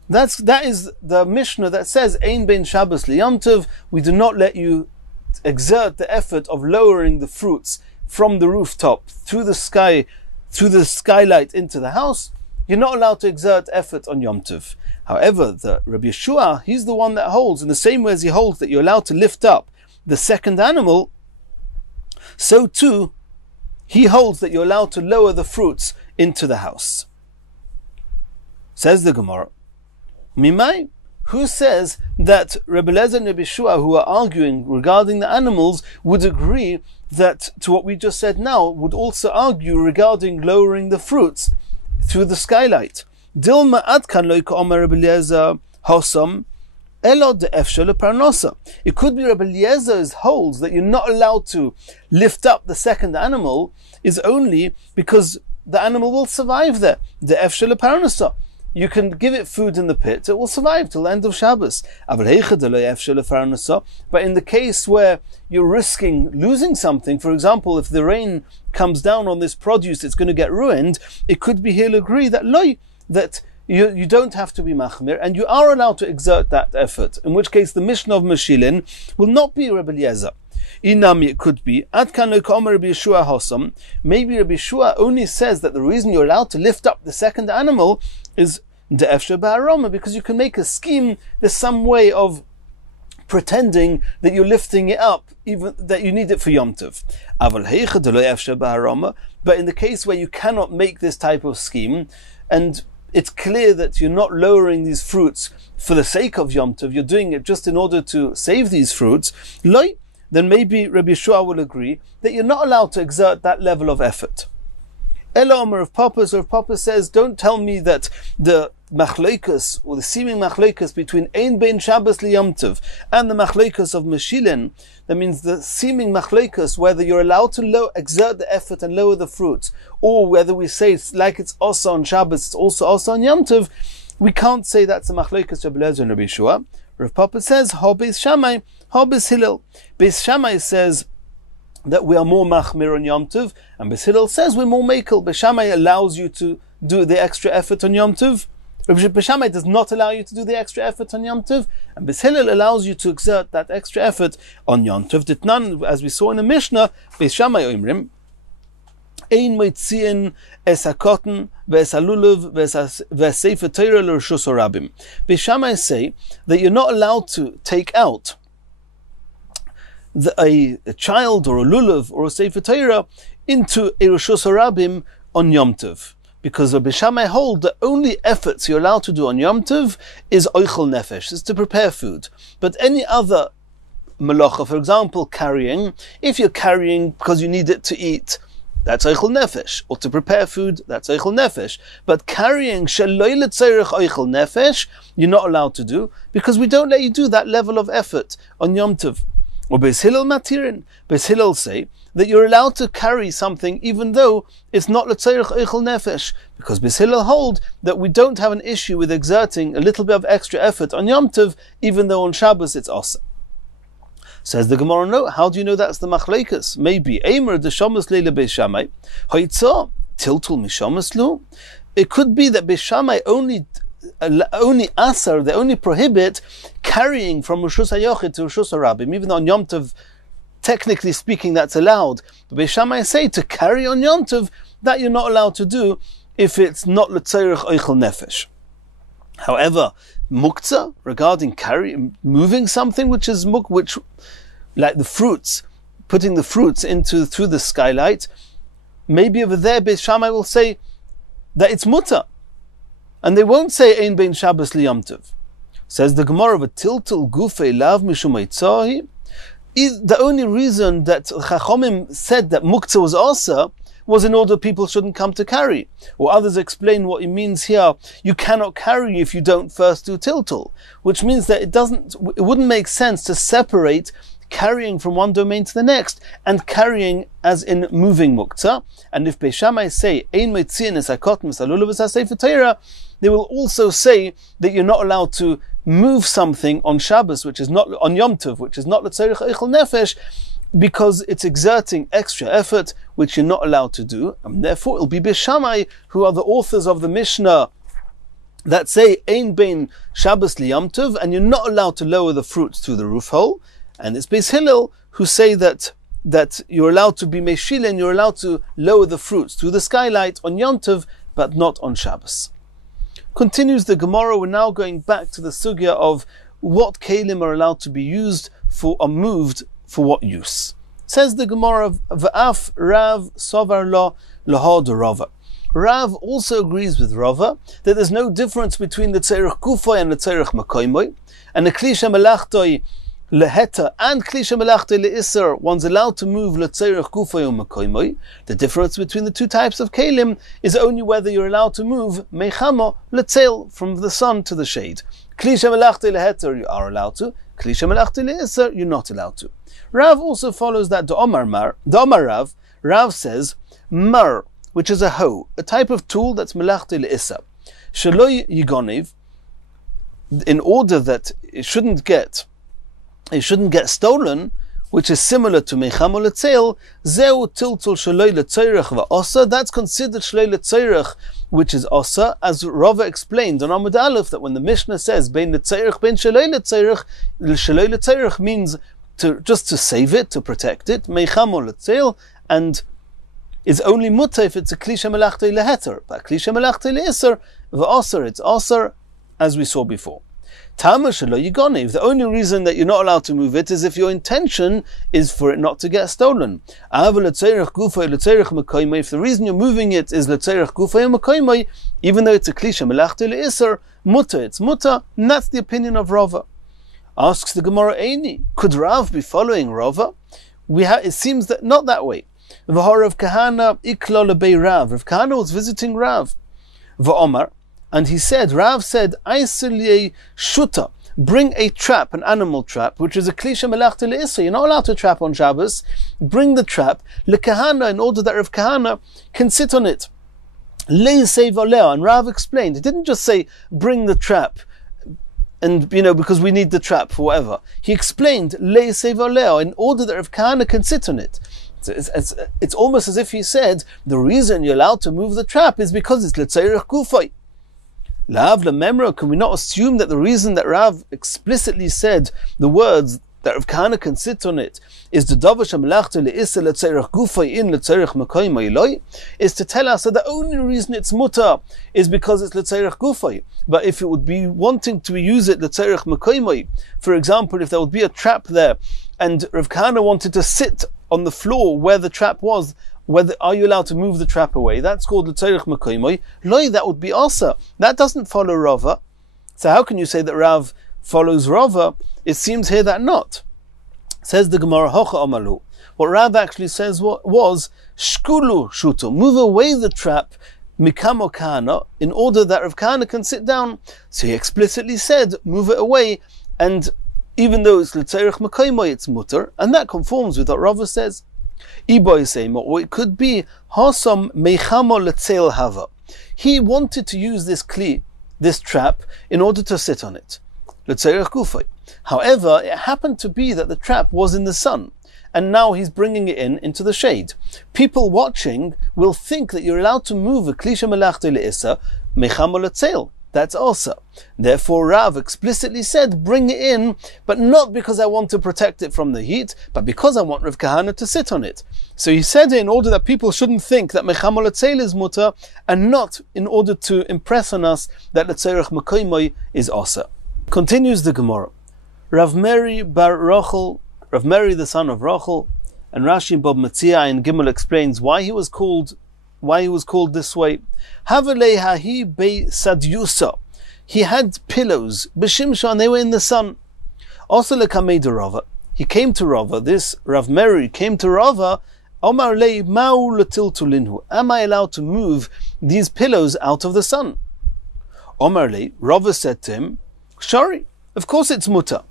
That is the Mishnah that says, Ein bein Shabbos liyom tov, we do not let you exert the effort of lowering the fruits from the rooftop through the skylight into the house. You're not allowed to exert effort on Yom Tov. However, the Rabbi Yeshua, he's the one that holds, in the same way as he holds that you're allowed to lift up the second animal, so too he holds that you're allowed to lower the fruits into the house. Says the Gemara, Mimai, who says that Rebbe Eliezer and Rabbi Yeshua, who are arguing regarding the animals, would agree that to what we just said now, would also argue regarding lowering the fruits through the skylight? Dilma adkan loika omer Rebbe Eliezer hosam Elo de efshel parnosa. It could be Rabbi Eliezer's holds that you're not allowed to lift up the second animal is only because the animal will survive there. De efshel parnosa. You can give it food in the pit, it will survive till the end of Shabbos. But in the case where you're risking losing something, for example, if the rain comes down on this produce, it's going to get ruined, it could be he'll agree that you don't have to be machmir, and you are allowed to exert that effort, in which case the mission of Meshilin will not be Rabbi Eliezer. Inami, it could be maybe Rabbi Yeshua only says that the reason you're allowed to lift up the second animal is the efshe ba'aroma, because you can make a scheme. There's some way of pretending that you're lifting it up, even that you need it for Yom Tov. But in the case where you cannot make this type of scheme, and it's clear that you're not lowering these fruits for the sake of Yom Tov, you're doing it just in order to save these fruits, then maybe Rabbi Yeshua will agree that you're not allowed to exert that level of effort. Ela Omer of Papa, or if Papa says, don't tell me that the machleikus, or the seeming machleikus between Ein Ben Shabbos li Yom Tov and the machleikus of Meshilin, that means the seeming machleikus, whether you're allowed to exert the effort and lower the fruits, or whether we say it's like it's also on Shabbos, it's also on Yom Tov, we can't say that's a machleikus Rabbi Eliezer and Rabbi Yeshua. Rav Papa says, Ha Beis Shammai, Ha Beis Hillel. Beis Shammai says that we are more machmir on Yom Tov, and Beis Hillel says we're more mekel. Beis Shammai allows you to do the extra effort on Yom Tov. Beis Shammai does not allow you to do the extra effort on Yom Tov, and Beis Hillel allows you to exert that extra effort on Yom Tov. Ditnan, as we saw in the Mishnah, Beis Shammai oimrim, Ein moitziin es hakotten ve'es halulav ve'es sefer Torah l'reshus harabim. Beis Shammai say that you're not allowed to take out a child or a lulav or a sefer Torah into a reshus harabim on Yom Tov, because Beis Shammai hold the only efforts you're allowed to do on Yom Tov is oichel nefesh, is to prepare food. But any other malacha, for example, carrying, if you're carrying because you need it to eat, that's oichel nefesh, or to prepare food, that's oichel nefesh. But carrying sheloi letzorech oichel nefesh, you're not allowed to do, because we don't let you do that level of effort on Yom Tov. Or Beis Hillel matirin. Beis Hillel say that you're allowed to carry something even though it's not letzorech oichel nefesh, because Beis Hillel hold that we don't have an issue with exerting a little bit of extra effort on Yom Tov, even though on Shabbos it's awesome. Says the Gemara, no, how do you know that's the machleikus? Maybe Eimer de Shamas Leila Beis Shammai Hoitza Tiltul Mishamas Lu. It could be that Beis Shammai only asar, they only prohibit carrying from Reshus HaYochid to Reshus HaRabim, even though on Yom Tov, technically speaking, that's allowed. But Beis Shammai say to carry on Yom Tov, that you're not allowed to do if it's not L'tzorech Oichel Nefesh. However, muktzah, regarding moving something which is which, like the fruits, putting the fruits through the skylight, maybe over there Beis Shammai will say that it's mutter, and they won't say Ein Ben Shabbos li Yom Tov. Says the Gemara, of a tiltul gufei lav mishum eitzahi. The only reason that Chachomim said that muktzah was also was in order people shouldn't come to carry. Or others explain what it means here, you cannot carry if you don't first do tiltul, which means that it wouldn't make sense to separate carrying from one domain to the next and carrying as in moving muktzah. And if Beis Shammai say ein meitziin es hakot misalulav es hasefer Torah, they will also say that you're not allowed to move something on Shabbos, which is not on Yom Tov, which is not l'tzorech oichel nefesh, because it's exerting extra effort, which you're not allowed to do. And therefore it'll be Beis Shammai, who are the authors of the Mishnah, that say Ein Ben Shabbos li Yom Tov, and you're not allowed to lower the fruits through the roof hole. And it's Beis Hillel who say that you're allowed to be Meshilin, you're allowed to lower the fruits through the skylight on Yom Tov, but not on Shabbos. Continues the Gemara, we're now going back to the sugya of what kelim are allowed to be used for or moved for what use. Says the Gemara, V'af Rav Sovar Lo Lahod Rava. Rav also agrees with Rava that there's no difference between the tzerich kufoy and the tzerich makoimoy, and the klisha melachtoi leheta and klisha melachtoi leisser. One's allowed to move letzerich kufoy or makoimoy. The difference between the two types of kelim is only whether you're allowed to move mechamo letzel, from the sun to the shade. Kli shemelachti leheter, you are allowed to. Kli shemelachti le'iser, you're not allowed to. Rav also follows that the Omar Rav. Rav says, mar, which is a hoe, a type of tool that's melachti le'iser. Shaloi yigonev, in order that it shouldn't get stolen, which is similar to meicham or letzeil, zeu tiltul shaloi letzeirach va'osa, that's considered shaloi letzeirach, which is osa, as Rava explained on Amud Aleph, that when the Mishnah says bein letzeirach bein shaloi letzeirach means just to save it, to protect it, meicham or letzeil, and is only muta if it's a kli shemelachti leheter, but kli shemelachti leiser va'oser, it's oser, as we saw before. Tama shelo yigonev, the only reason that you're not allowed to move it is if your intention is for it not to get stolen. If the reason you're moving it is letzerech gufay u'mekoymai, even though it's a kli shemelachti leiser, muta, it's muta, and that's the opinion of Rava. Asks the Gemara, Eini, could Rav be following Rava? It seems that not that way. V'harav Kahana ikla lebei Rav. Rav Kahana was visiting Rav. V'omar, and he said, Rav said, Aisel shuta, bring a trap, an animal trap, which is a kli shemelachti le'isa. You're not allowed to trap on Shabbos. Bring the trap, lekahana, in order that Rav Kahana can sit on it. Le'isei v'oleo, and Rav explained, he didn't just say, bring the trap, and because we need the trap for whatever. He explained, le'isei v'oleo, in order that Rav Kahana can sit on it. It's almost as if he said, the reason you're allowed to move the trap is because it's letzerech gufay. La'av lememra, can we not assume that the reason that Rav explicitly said the words that Rav Kahana can sit on it is the davar shemelachti le'isa letzerech gufay in letzerech mekoymai loi, is to tell us that the only reason it's mutar is because it's letzerech gufay. But if it would be wanting to use it letzerech mekoymai, for example, if there would be a trap there and Rav Kahana wanted to sit on the floor where the trap was, are you allowed to move the trap away? That's called l'tzorech mekoymai. Loi, that would be asa. That doesn't follow Rava. So how can you say that Rav follows Rava? It seems here that not. Says the Gemara, Hocha Amalu. What Rav actually says was shkulu shuto, move away the trap mikamo kahana, in order that Rav Kahana can sit down. So he explicitly said, move it away, and even though it's l'tzorech mekoymai, it's mutter, and that conforms with what Rava says. Or it could be Hasam Meichamo Letzeil Hava. He wanted to use this kli, this trap, in order to sit on it. Letzerech gufay. However, it happened to be that the trap was in the sun, and now he's bringing it into the shade. People watching will think that you're allowed to move a kli shemelachti le'isa, Meichamo Letzeil. That's also. Therefore, Rav explicitly said, bring it in, but not because I want to protect it from the heat, but because I want Rav Kahana to sit on it. So he said it in order that people shouldn't think that Mecham Letzeil is mutter, and not in order to impress on us that Letzerech Mekoymai is asa. Continues the Gemara. Rav Meri bar Rochel, Rav Meri the son of Rochel, and Rashi Bob Metzia in Gimel explains why he was called this way. Havelei hahi be sadyusa. He had pillows, b'shimsha, and they were in the sun. Also lekamei de Rava. He came to Rava, this Rav Meri came to Rava, Omar lei ma'u letiltu linhu. Am I allowed to move these pillows out of the sun? Omar lei, Rava said to him, Shari, of course it's muta,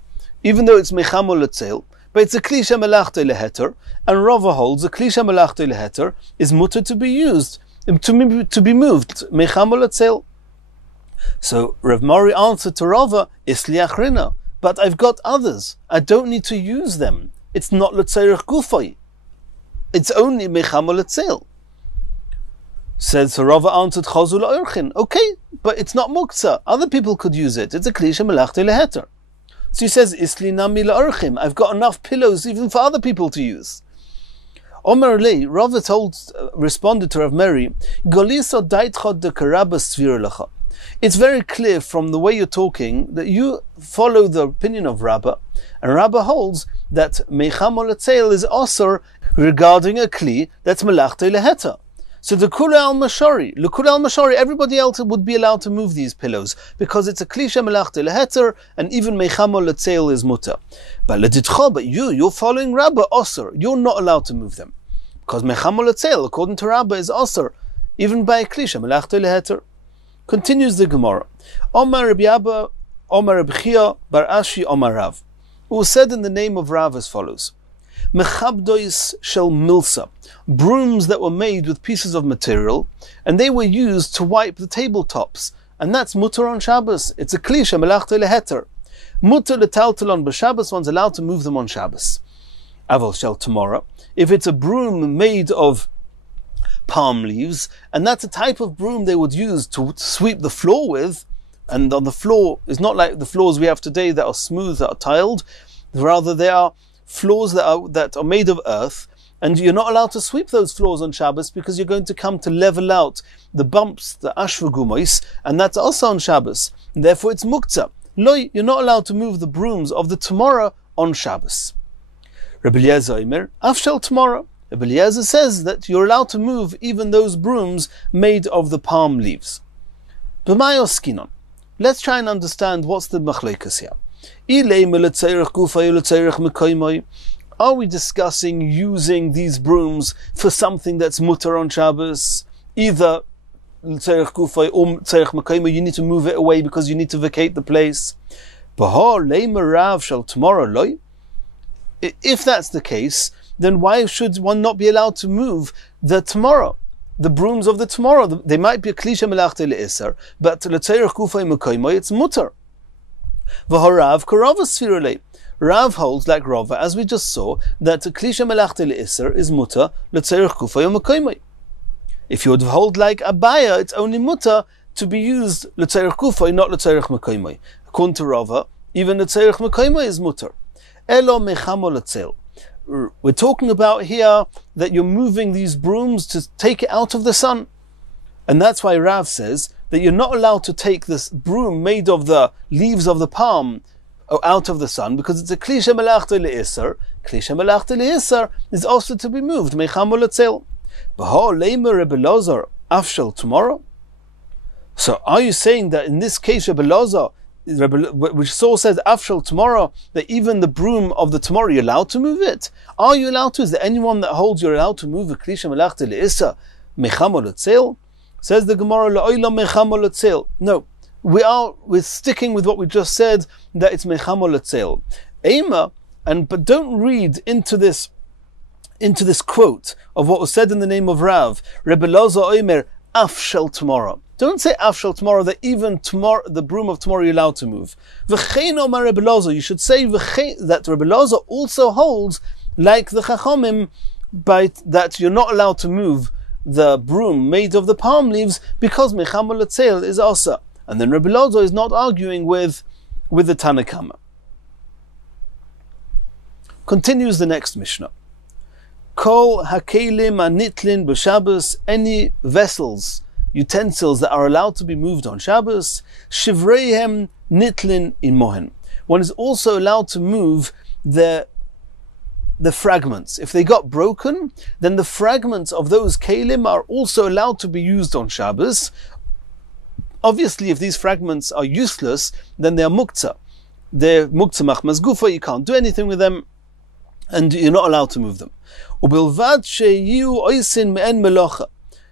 even though it's mechamo letzeil, but it's a kli shemelachti leheter, and Rava holds a kli shemelachti leheter is mutter to be used, to be moved, mechamo letzeil. So Rav Mari answered to Rava, Isli achrina, but I've got others. I don't need to use them. It's not letzerech gufay. It's only mechamo letzeil. Said so Rava answered, Chazul orchin. Okay, but it's not muktzah. Other people could use it. It's a kli shemelachti leheter. So he says, Isli nami la'orchim. I've got enough pillows even for other people to use. Omer lei, Rava responded to Rav Meri, Goliso daitchod de karabas svir lecha. It's very clear from the way you're talking that you follow the opinion of Rabbah, and Rabbah holds that meichamo letzeil is osor regarding a kli that's melachti leheter. So the kula al-mashari, everybody else would be allowed to move these pillows because it's a kli shemelachti leheter, and even meichamo letzeil is mutter. But you're following Rabbah osor. You're not allowed to move them because meichamo letzeil, according to Rabbah, is osor even by a kli shemelachti leheter. Continues the Gemara. Omar Rabbi Abba Omar B'chia bar Ashi Omar Rav. It was said in the name of Rav as follows: Mechabdois shel milsa, brooms that were made with pieces of material, and they were used to wipe the tabletops, and that's mutter on Shabbos. It's a klisha melachta leheter. Mutter letaltalon b'Shabbos, one's allowed to move them on Shabbos. Aval shel tomorrow, if it's a broom made of palm leaves, and that's a type of broom they would use to sweep the floor with, and on the floor is not like the floors we have today that are smooth, that are tiled, rather they are floors that are made of earth, and you're not allowed to sweep those floors on Shabbos because you're going to come to level out the bumps, the ashvagumois, and that's also on Shabbos, and therefore it's muktzah. Loi, you're not allowed to move the brooms of the tomorrow on Shabbos. Rabbi Eliezer Omer, afshel tomorrow. Rabbi Eliezer says that you're allowed to move even those brooms made of the palm leaves. B'may oskinon. Let's try and understand what's the machlokes here. Are we discussing using these brooms for something that's mutter on Shabbos? Either l'tzerech gufa or l'tzerech mekaymo, you need to move it away because you need to vacate the place. If that's the case, then why should one not be allowed to move the tomorrow? The brooms of the tomorrow, they might be a klisha melachta le'isar, but l'tzerech gufa mekaymo, it's mutter. V'harav karava sfirulei. Rav holds like Rava, as we just saw, that a klisha melachta le'isar is mutter l'tzerech gufa mekaymo. If you would hold like Abaya, it's only mutter to be used l'tzerech gufa, not l'tzerech mekaymo. According to Rava, even l'tzerech mekaymo is mutter. Elo mechamo l'tzel. We're talking about here that you're moving these brooms to take it out of the sun. And that's why Rav says that you're not allowed to take this broom made of the leaves of the palm out of the sun, because it's a klisha melachta le'isar. Klisha melachta le'isar is also to be moved. Mechamo l'tzel. B'ha leimer Rebbe Elazar afshel tomorrow. So are you saying that in this case Rebbe Elazar, which Saul says afshel tomorrow, that even the broom of the tomorrow you're allowed to move it? Are you allowed to? Is there anyone that holds you're allowed to move a klisha melachta le'isar mechamo l'tzel? Says the Gemara, la'olam mechamo l'tzel. No, we're sticking with what we just said, that it's mechamo l'tzel. Ema, but don't read into this quote of what was said in the name of Rav, Rebbe Elazar Omer, afshel tomorrow. Don't say afshel tomorrow, that even tomorrow, the broom of tomorrow you're allowed to move. V'chein omar Rebbe Elazar, you should say that Rebbe Elazar also holds like the Chachamim, that you're not allowed to move the broom made of the palm leaves because mechamo l'tzel is asa. And then Rebbe Elazar is not arguing with the Tanna Kama. Continues the next Mishnah. Kol hakelim anitlin b'Shabbos, any vessels, utensils that are allowed to be moved on Shabbos, shivreihem nitlin in mohen. One is also allowed to move the fragments. If they got broken, then the fragments of those kelim are also allowed to be used on Shabbos. Obviously, if these fragments are useless, then they are muktzah. They're muktzah machmas gufa, you can't do anything with them, and you're not allowed to move them. Ubilvad sheyu oisin me'en melocha.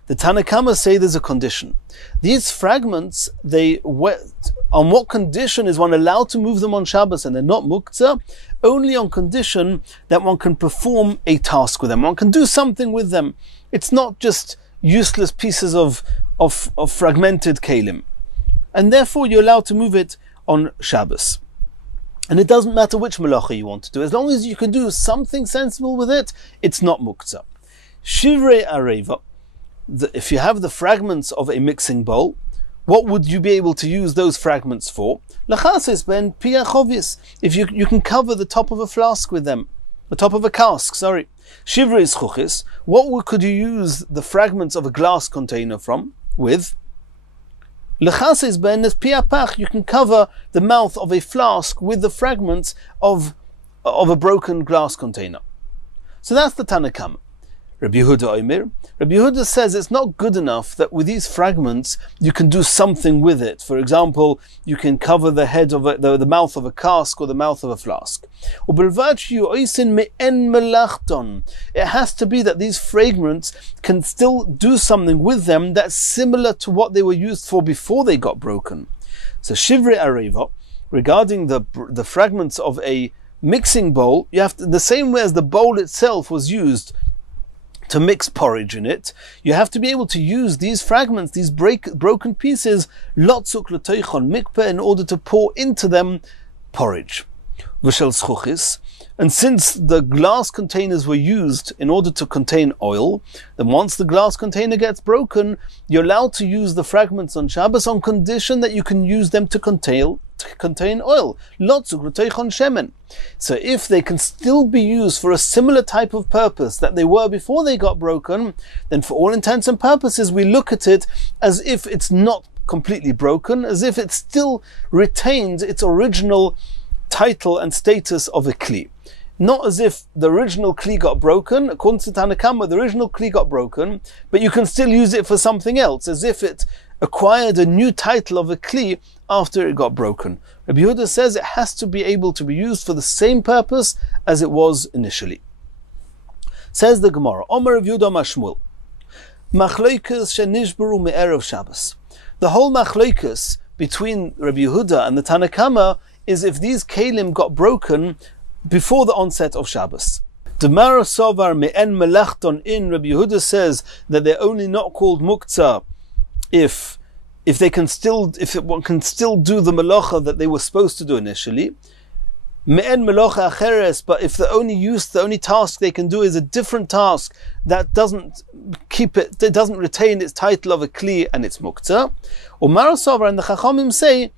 The Tanna Kama say there's a condition. These fragments, on what condition is one allowed to move them on Shabbos and they're not muktzah? Only on condition that one can perform a task with them. One can do something with them. It's not just useless pieces of fragmented kelim. And therefore you're allowed to move it on Shabbos. And it doesn't matter which melacha you want to do. As long as you can do something sensible with it, it's not muktzah. Shivrei areva. If you have the fragments of a mixing bowl, what would you be able to use those fragments for? Lachases ben piachovis. If you can cover the top of a flask with them, the top of a cask, sorry. Shivrei schuchis. What could you use the fragments of a glass container with? Lechases ben es piapach. You can cover the mouth of a flask with the fragments of a broken glass container. So that's the Tanna Kama. Rabbi Yehuda Omer. Rabbi Yehuda says it's not good enough that with these fragments you can do something with it. For example, you can cover the head of the mouth of a cask or the mouth of a flask. It has to be that these fragments can still do something with them that's similar to what they were used for before they got broken. So Shivrei Areva, regarding the fragments of a mixing bowl, you have to, the same way as the bowl itself was used to mix porridge in it, you have to be able to use these fragments, these broken pieces, lotzuk l'toichon mikpeh, in order to pour into them porridge. V'shel schuchis, and since the glass containers were used in order to contain oil, then once the glass container gets broken, you're allowed to use the fragments on Shabbos on condition that you can use them to contain oil. Lotzuk l'toichon shemen. So if they can still be used for a similar type of purpose that they were before they got broken, then for all intents and purposes we look at it as if it's not completely broken, as if it still retains its original title and status of a kli. Not as if the original kli got broken. According to Tanna Kama, the original kli got broken, but you can still use it for something else, as if it acquired a new title of a kli after it got broken. Rabbi Yehuda says it has to be able to be used for the same purpose as it was initially. Says the Gemara, Omer Rabbi Yehuda Mashmuel, Machloikas shenishbaru me'erev Shabbos. The whole machloikas between Rabbi Yehuda and the Tanna Kama is if these kelim got broken before the onset of Shabbos. Demara Sovar me'en melachton in, Rabbi Yehuda says that they're only not called muktzah if one can still do the melacha that they were supposed to do initially. Me'en melacha acheres, but if the only task they can do is a different task that doesn't retain its title of a kli and its muktzah. Or Marasovar and the Chachamim say,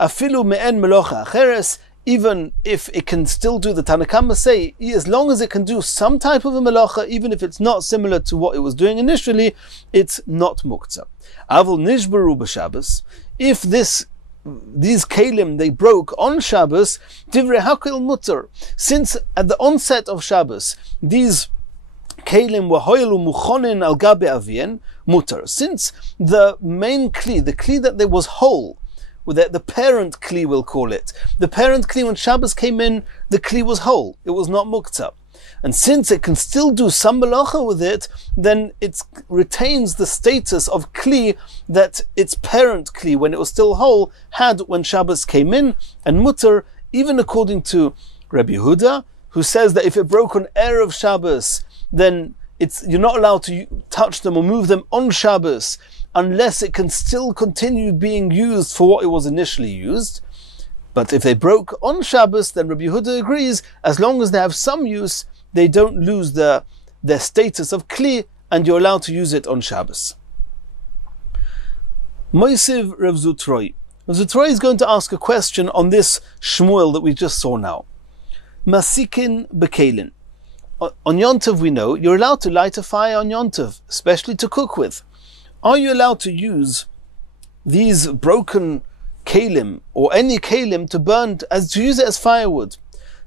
afilu me'en melacha acheres, even if it can still do, the Tanna Kama say, as long as it can do some type of a melacha, even if it's not similar to what it was doing initially, it's not muktzah. Avol nishbaru b'Shabbos, if these kelim they broke on Shabbos, divrei hakol mutter, since at the onset of Shabbos these kelim were hoyelu muchonin al gabe avien mutter, since the main kli, the kli that there was whole, the parent kli we'll call it, the parent kli when Shabbos came in, the kli was whole, it was not muktzah. And since it can still do some melacha with it, then it retains the status of kli that its parent kli, when it was still whole, had when Shabbos came in, and mutter, even according to Rabbi Yehuda, who says that if it broke on Erev Shabbos, then you're not allowed to touch them or move them on Shabbos, unless it can still continue being used for what it was initially used. But if they broke on Shabbos, then Rabbi Yehuda agrees, as long as they have some use, they don't lose their status of kli, and you're allowed to use it on Shabbos. Moisiv Rav Zutroi. Rav Zutroi is going to ask a question on this Shmuel that we just saw now. Masikin bekelin. On Yom Tov we know you're allowed to light a fire on Yom Tov, especially to cook with. Are you allowed to use these broken kelim or any kelim to use it as firewood?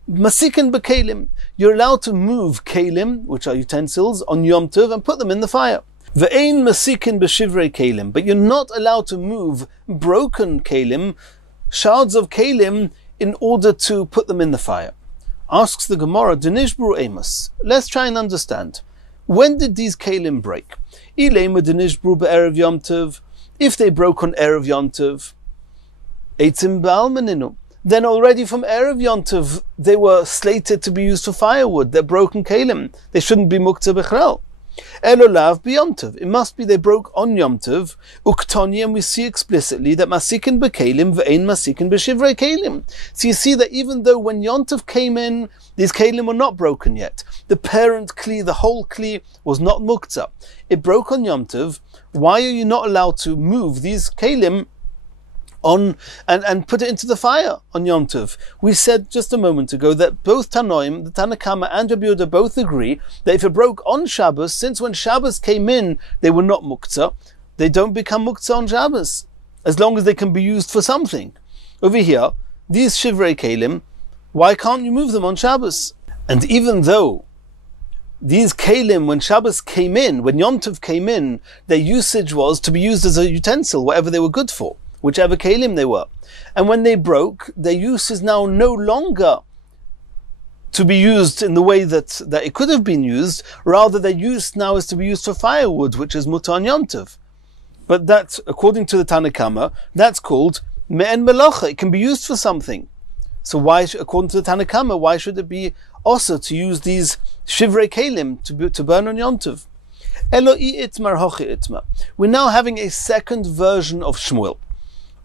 Masikin bekelim, you're allowed to move kelim, which are utensils, on Yom Tov and put them in the fire. Ve'ein masikin b'shivrei kelim, but you're not allowed to move broken kelim, shards of kelim, in order to put them in the fire. Asks the Gemara, Denishbru Amos. Let's try and understand. When did these kelim break? Ilema denishbru be'erev Yom Tov. If they broke on Erev Yom Tov, eitzim ba'al meninu. Then already from Erev Yom Tov, they were slated to be used for firewood. They're broken kelim. They shouldn't be muktzah b'chral. Elolav b'Yom Tov. It must be they broke on Yom Tov. Uktoni, and we see explicitly that masikin b'kelim ve'ein masikin b'shivrei kelim. So you see that even though when Yom Tov came in, these kelim were not broken yet. The parent kli, the whole kli, was not muktzah. It broke on Yom Tov. Why are you not allowed to move these kelim on and put it into the fire on Yom Tov? We said just a moment ago that both Tanoim, the Tanna Kama and Rabbi Yehuda, both agree that if it broke on Shabbos, since when Shabbos came in, they were not muktzah, they don't become muktzah on Shabbos, as long as they can be used for something. Over here, these shivrei kelim, why can't you move them on Shabbos? And even though these kelim, when Shabbos came in, when Yom Tov came in, their usage was to be used as a utensil, whatever they were good for, whichever kelim they were. And when they broke, their use is now no longer to be used in the way that it could have been used. Rather, their use now is to be used for firewood, which is mutar on Yom Tov. But that, according to the Tanna Kama, that's called me'en melacha, it can be used for something. So why, according to the Tanna Kama, why should it be also to use these shivrei kelim to burn on Yom Tov? Elo I itmar hochi itma. We're now having a second version of Shmuel.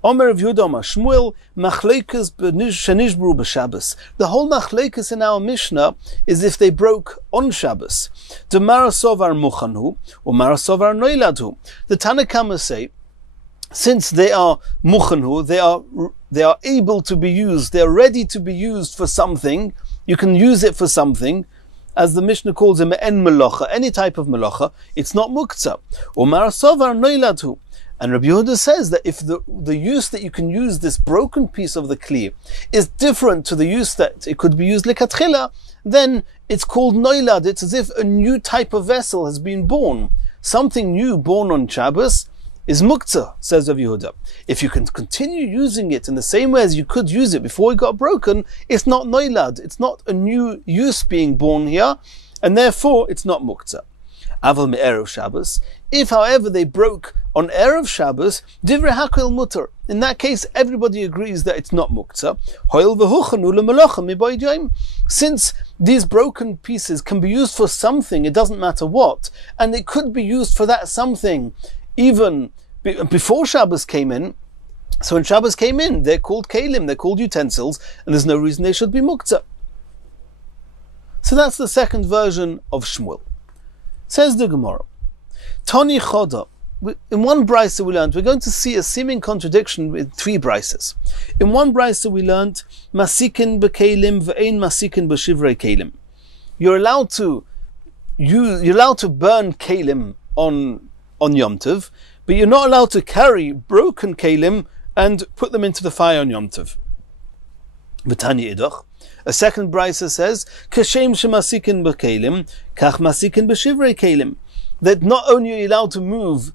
Omer of Yudoma, Shmuel machleikas shenishbru b'Shabbos. The whole machleikas in our Mishnah is if they broke on Shabbos. The marasovar muchanhu or marasovar noiladhu. The Tanna Kama say, since they are muchanhu, they are able to be used, they are ready to be used for something. You can use it for something, as the Mishnah calls it en melacha, any type of melacha. It's not muktzah. Or marasovar noiladhu. And Rabbi Yehuda says that if the use that you can use this broken piece of the kli is different to the use that it could be used lekatchila, then it's called noilad. It's as if a new type of vessel has been born. Something new born on Shabbos is muktzah, says Rabbi Yehuda. If you can continue using it in the same way as you could use it before it got broken, it's not noilad. It's not a new use being born here, and therefore it's not muktzah. Aval me'erev Shabbos. If, however, they broke on erev Shabbos, divrei hakel mutter. In that case, everybody agrees that it's not muktzah. Hoil v'huchanu le'melacha miboid yom. Since these broken pieces can be used for something, it doesn't matter what, and it could be used for that something even before Shabbos came in. So when Shabbos came in, they're called kelim, they're called utensils, and there's no reason they should be muktzah. So that's the second version of Shmuel. Says the Gemara, Tani Choda. In one brisa we learned, we're going to see a seeming contradiction with three brises. In one brisa we learned, Masikin b'kelim v'ein masikin b'shivrei kelim. You're allowed to burn kelim on Yom Tov, but you're not allowed to carry broken kelim and put them into the fire on Yom Tov. V'tani idach. A second brisa says, Kashem shemasikin b'kelim, kach masikin b'shivrei kelim. That not only are you allowed to move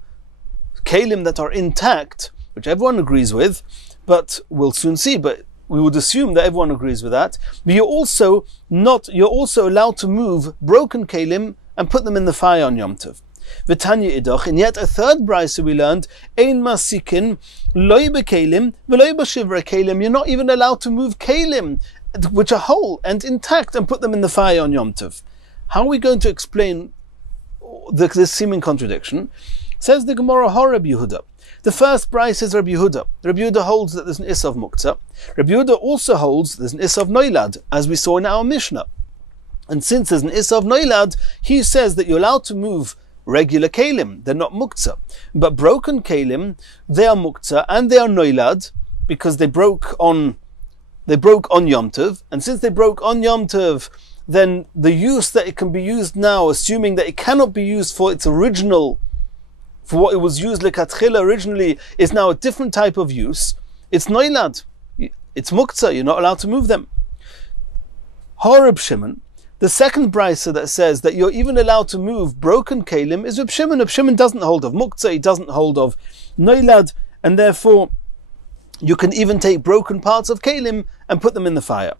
kelim that are intact, which everyone agrees with, but we'll soon see, but we would assume that everyone agrees with that, but you're also allowed to move broken kelim and put them in the fire on Yom Tov. V'tanya idach, and yet a third brisa we learned, ein masikin loy b'kelim v'loy b'shivrei kelim. You're not even allowed to move kelim which are whole and intact and put them in the fire on Yom Tov. How are we going to explain this seeming contradiction? Says the Gemara, Rabbi Yehuda. The first brisa is Rabbi Yehuda. Rabbi Yehuda holds that there's an Issa of Muktzah. Rabbi Yehuda also holds there's an Issa of Noilad, as we saw in our Mishnah. And since there's an Issa of Noilad, he says that you're allowed to move regular kelim. They're not Muktzah. But broken kelim, they are Muktzah and they are Noilad, because they broke on Yom Tov. And since they broke on Yom Tov, then the use that it can be used now, assuming that it cannot be used for its original, for what it was used lekatchila originally, is now a different type of use. It's noilad. It's muktzah. You're not allowed to move them. Reb Shimon, the second brisa that says that you're even allowed to move broken kelim is Reb Shimon. Reb Shimon doesn't hold of muktzah. He doesn't hold of noilad, and therefore you can even take broken parts of kelim and put them in the fire.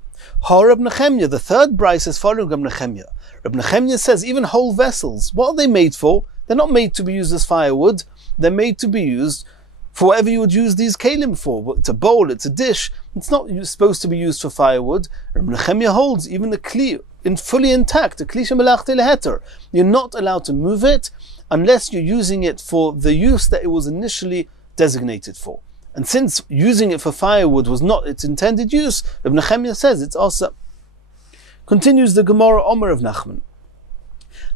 Reb Nechemya, the third brisa is following Reb Nechemya. Reb Nechemya says even whole vessels, what are they made for? They're not made to be used as firewood. They're made to be used for whatever you would use these kelim for. It's a bowl, it's a dish. It's not supposed to be used for firewood. Reb Nechemya holds even the kli fully intact, the kli shemelachti leheter. You're not allowed to move it unless you're using it for the use that it was initially designated for. And since using it for firewood was not its intended use, Reb Nechemya says it's also. Continues the Gemara, Omer of Nachman.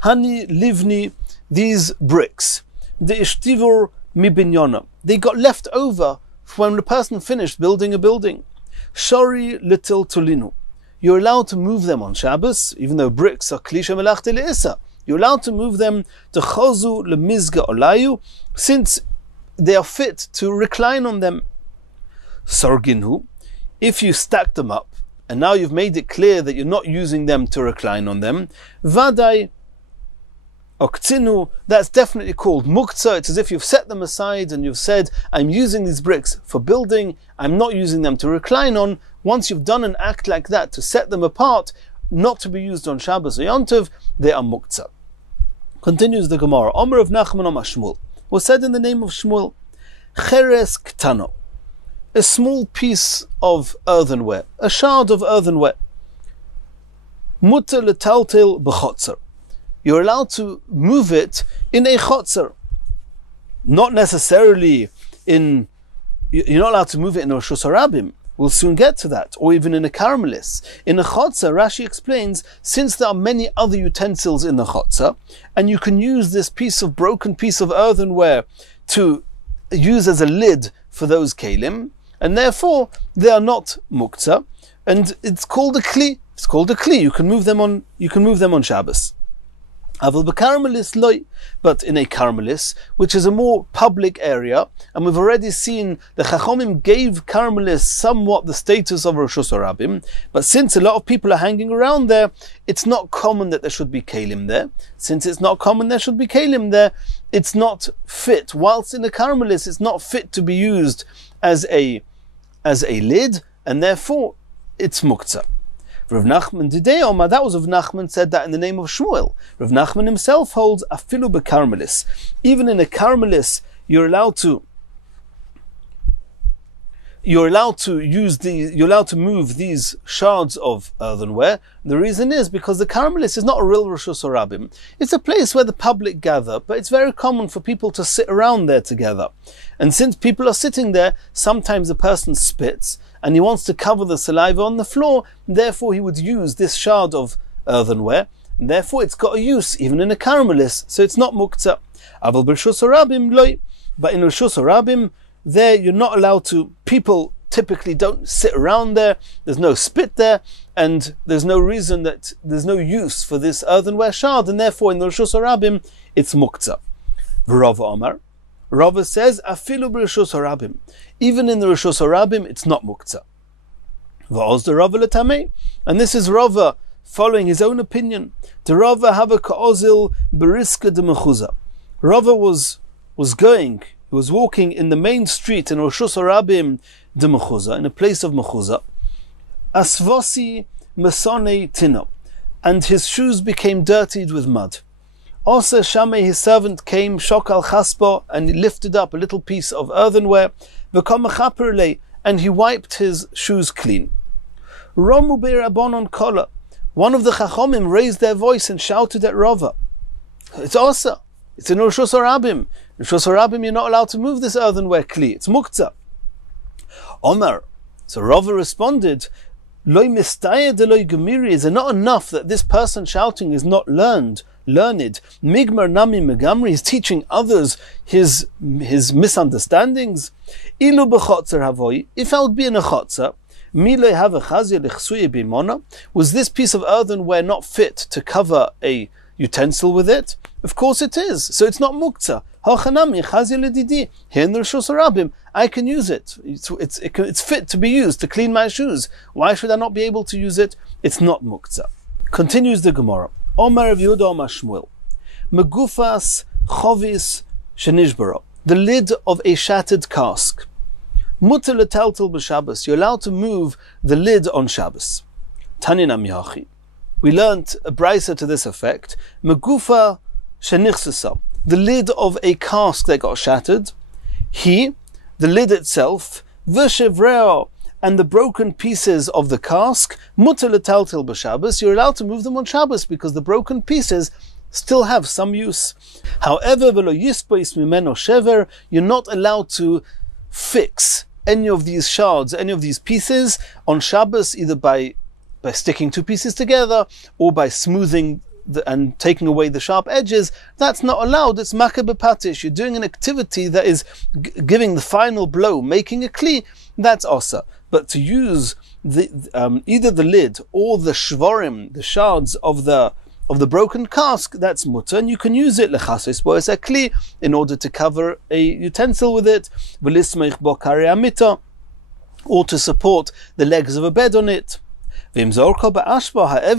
Hani livni, these bricks, the ishtivur mi binyona, they got left over when the person finished building a building. Shori litil tulinu. You're allowed to move them on Shabbos, even though bricks are kli shemelachti le'isa. You're allowed to move them to chozu lemizga olayu, since they are fit to recline on them. Sorginhu, if you stack them up, and now you've made it clear that you're not using them to recline on them, vadai oktzinu, that's definitely called muktzah. It's as if you've set them aside and you've said, I'm using these bricks for building, I'm not using them to recline on. Once you've done an act like that to set them apart, not to be used on Shabbos or Yom Tov, they are muktzah. Continues the Gemara, Omer of Nachman Shmuel, was said in the name of Shmuel, Cheres Ktano. a small piece of earthenware, a shard of earthenware. Mutter letaltel b'chotzer. You're allowed to move it in a chotzer. Not necessarily in, you're not allowed to move it in a Reshus HaRabim. We'll soon get to that. Or even in a caramelis. In a chotzer, Rashi explains, since there are many other utensils in the chotzer, and you can use this broken piece of earthenware to use as a lid for those kelim, and therefore they are not muktzah, and it's called a kli. It's called a kli. You can move them on Shabbos. Aval b'karamelis loy, but in a caramelis, which is a more public area, and we've already seen the Chachomim gave caramelis somewhat the status of Reshus HaRabim, but since a lot of people are hanging around there, it's not common that there should be kelim there. Since it's not common there should be kelim there, it's not fit. Whilst in a caramelis, it's not fit to be used as a lid, and therefore it's muktzah. Rav Nachman Didei Omar, that was Rav Nachman said that in the name of Shmuel. Rav Nachman himself holds afilu b'karmelis. Even in a karmelis, you're allowed to move these shards of earthenware. The reason is because the caramelis is not a real Reshus HaRabim. It's a place where the public gather, but it's very common for people to sit around there together. And since people are sitting there, sometimes a person spits, and he wants to cover the saliva on the floor, therefore he would use this shard of earthenware, and therefore it's got a use even in a caramelis, so it's not muktzah. Aval b'Reshus HaRabim loy, but in Reshus HaRabim, there you're not allowed to, people typically don't sit around there, there's no spit there, and there's no reason that there's no use for this earthenware shard, and therefore in the Reshus HaRabim it's muktzah. V'Rava Omar, Rava says, afilu b'Reshus HaRabim, even in the Reshus HaRabim it's not muktzah. V'oz the Rava letamei, and this is Rava following his own opinion. The Rava have a ka'ozil beriska de mechuza. Rava was walking in the main street in Reshus HaRabim de mechuza, in a place of mechuza. Asvosi mesonei tino, and his shoes became dirtied with mud. Also Shammai, his servant, came, shokal chaspo, and he lifted up a little piece of earthenware, v'kom mechaper lei, and he wiped his shoes clean. Romu be'rabonon kola, one of the Chachomim raised their voice and shouted at Rava. It's also, it's in Reshus HaRabim. In Reshus HaRabim you're not allowed to move this earthenware kli, it's muktzah. Omar, so Rava responded, Loi mistaya de loi gemiri, is it not enough that this person shouting is not learned? Migmar nami megamri, he's teaching others his misunderstandings. Ilu b'chotzer havoi, if I would be in a chotzer, milei have a chazia lichsuye b'mona, was this piece of earthenware not fit to cover a utensil with it? Of course it is, so it's not muktzah. Hachanami chazia ledidi, here in the Reshus HaRabim, I can use it. It's fit to be used to clean my shoes. Why should I not be able to use it? It's not muktzah. Continues the Gemara. Omar Rav Yehuda Omar Shmuel, Megufas chovis shenishbara, the lid of a shattered cask. Mutter letaltel b'Shabbos, you're allowed to move the lid on Shabbos. Tanina mihachi, we learnt a brisa to this effect. Megufa shenichsasa, the lid of a cask that got shattered. The lid itself, v'shevreo, and the broken pieces of the cask, mutter letaltel b'Shabbos, you're allowed to move them on Shabbos because the broken pieces still have some use. However, v'lo yispois mimeno shever, you're not allowed to fix any of these shards, any of these pieces on Shabbos, either by sticking two pieces together or by smoothing and taking away the sharp edges. That's not allowed. It's makeh b'patish. You're doing an activity that is giving the final blow, making a kli. That's osa. But to use either the lid or the shvorim, the shards of the broken cask, that's mutter, and you can use it lechasos boes kli in order to cover a utensil with it, v'lismeich bo karei amita, or to support the legs of a bed on it. However,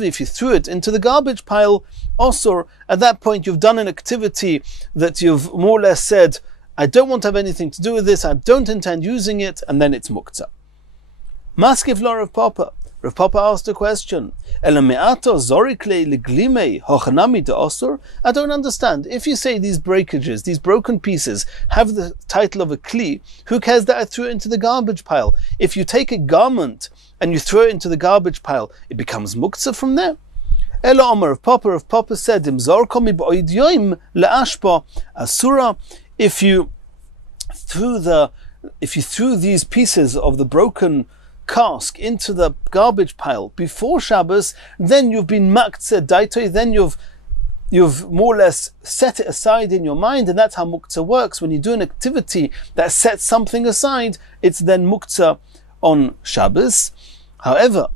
if you threw it into the garbage pile, also at that point you've done an activity that you've more or less said, I don't want to have anything to do with this, I don't intend using it, and then it's muktzah. Maskiv Lor of Papa, Rav Papa asked a question. I don't understand. If you say these breakages, these broken pieces, have the title of a kli, who cares that I threw it into the garbage pile? If you take a garment and you throw it into the garbage pile, it becomes muktzah from there. Ela Omer of Papa said, Asura, if you threw these pieces of the broken cask into the garbage pile before Shabbos, then you've been maktzeh daitoi, then you've more or less set it aside in your mind, and that's how muktzah works. When you do an activity that sets something aside, it's then muktzah on Shabbos. However,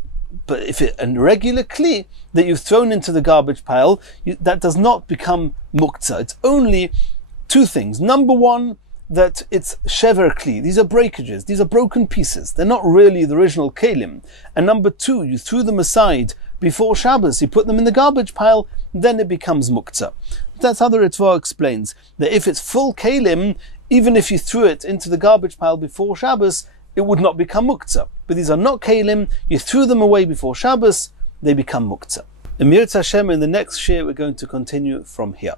but if it's a regular kli that you've thrown into the garbage pile, that does not become muktzah. It's only two things. Number one, that it's shever kli. These are breakages. These are broken pieces. They're not really the original kelim. And number two, you threw them aside before Shabbos. You put them in the garbage pile, then it becomes muktzah. That's how the Ritva explains that if it's full kelim, even if you threw it into the garbage pile before Shabbos, it would not become muktzah. But these are not kelim. You threw them away before Shabbos, they become muktzah. In Mirz Hashem, in the next shir, we're going to continue from here.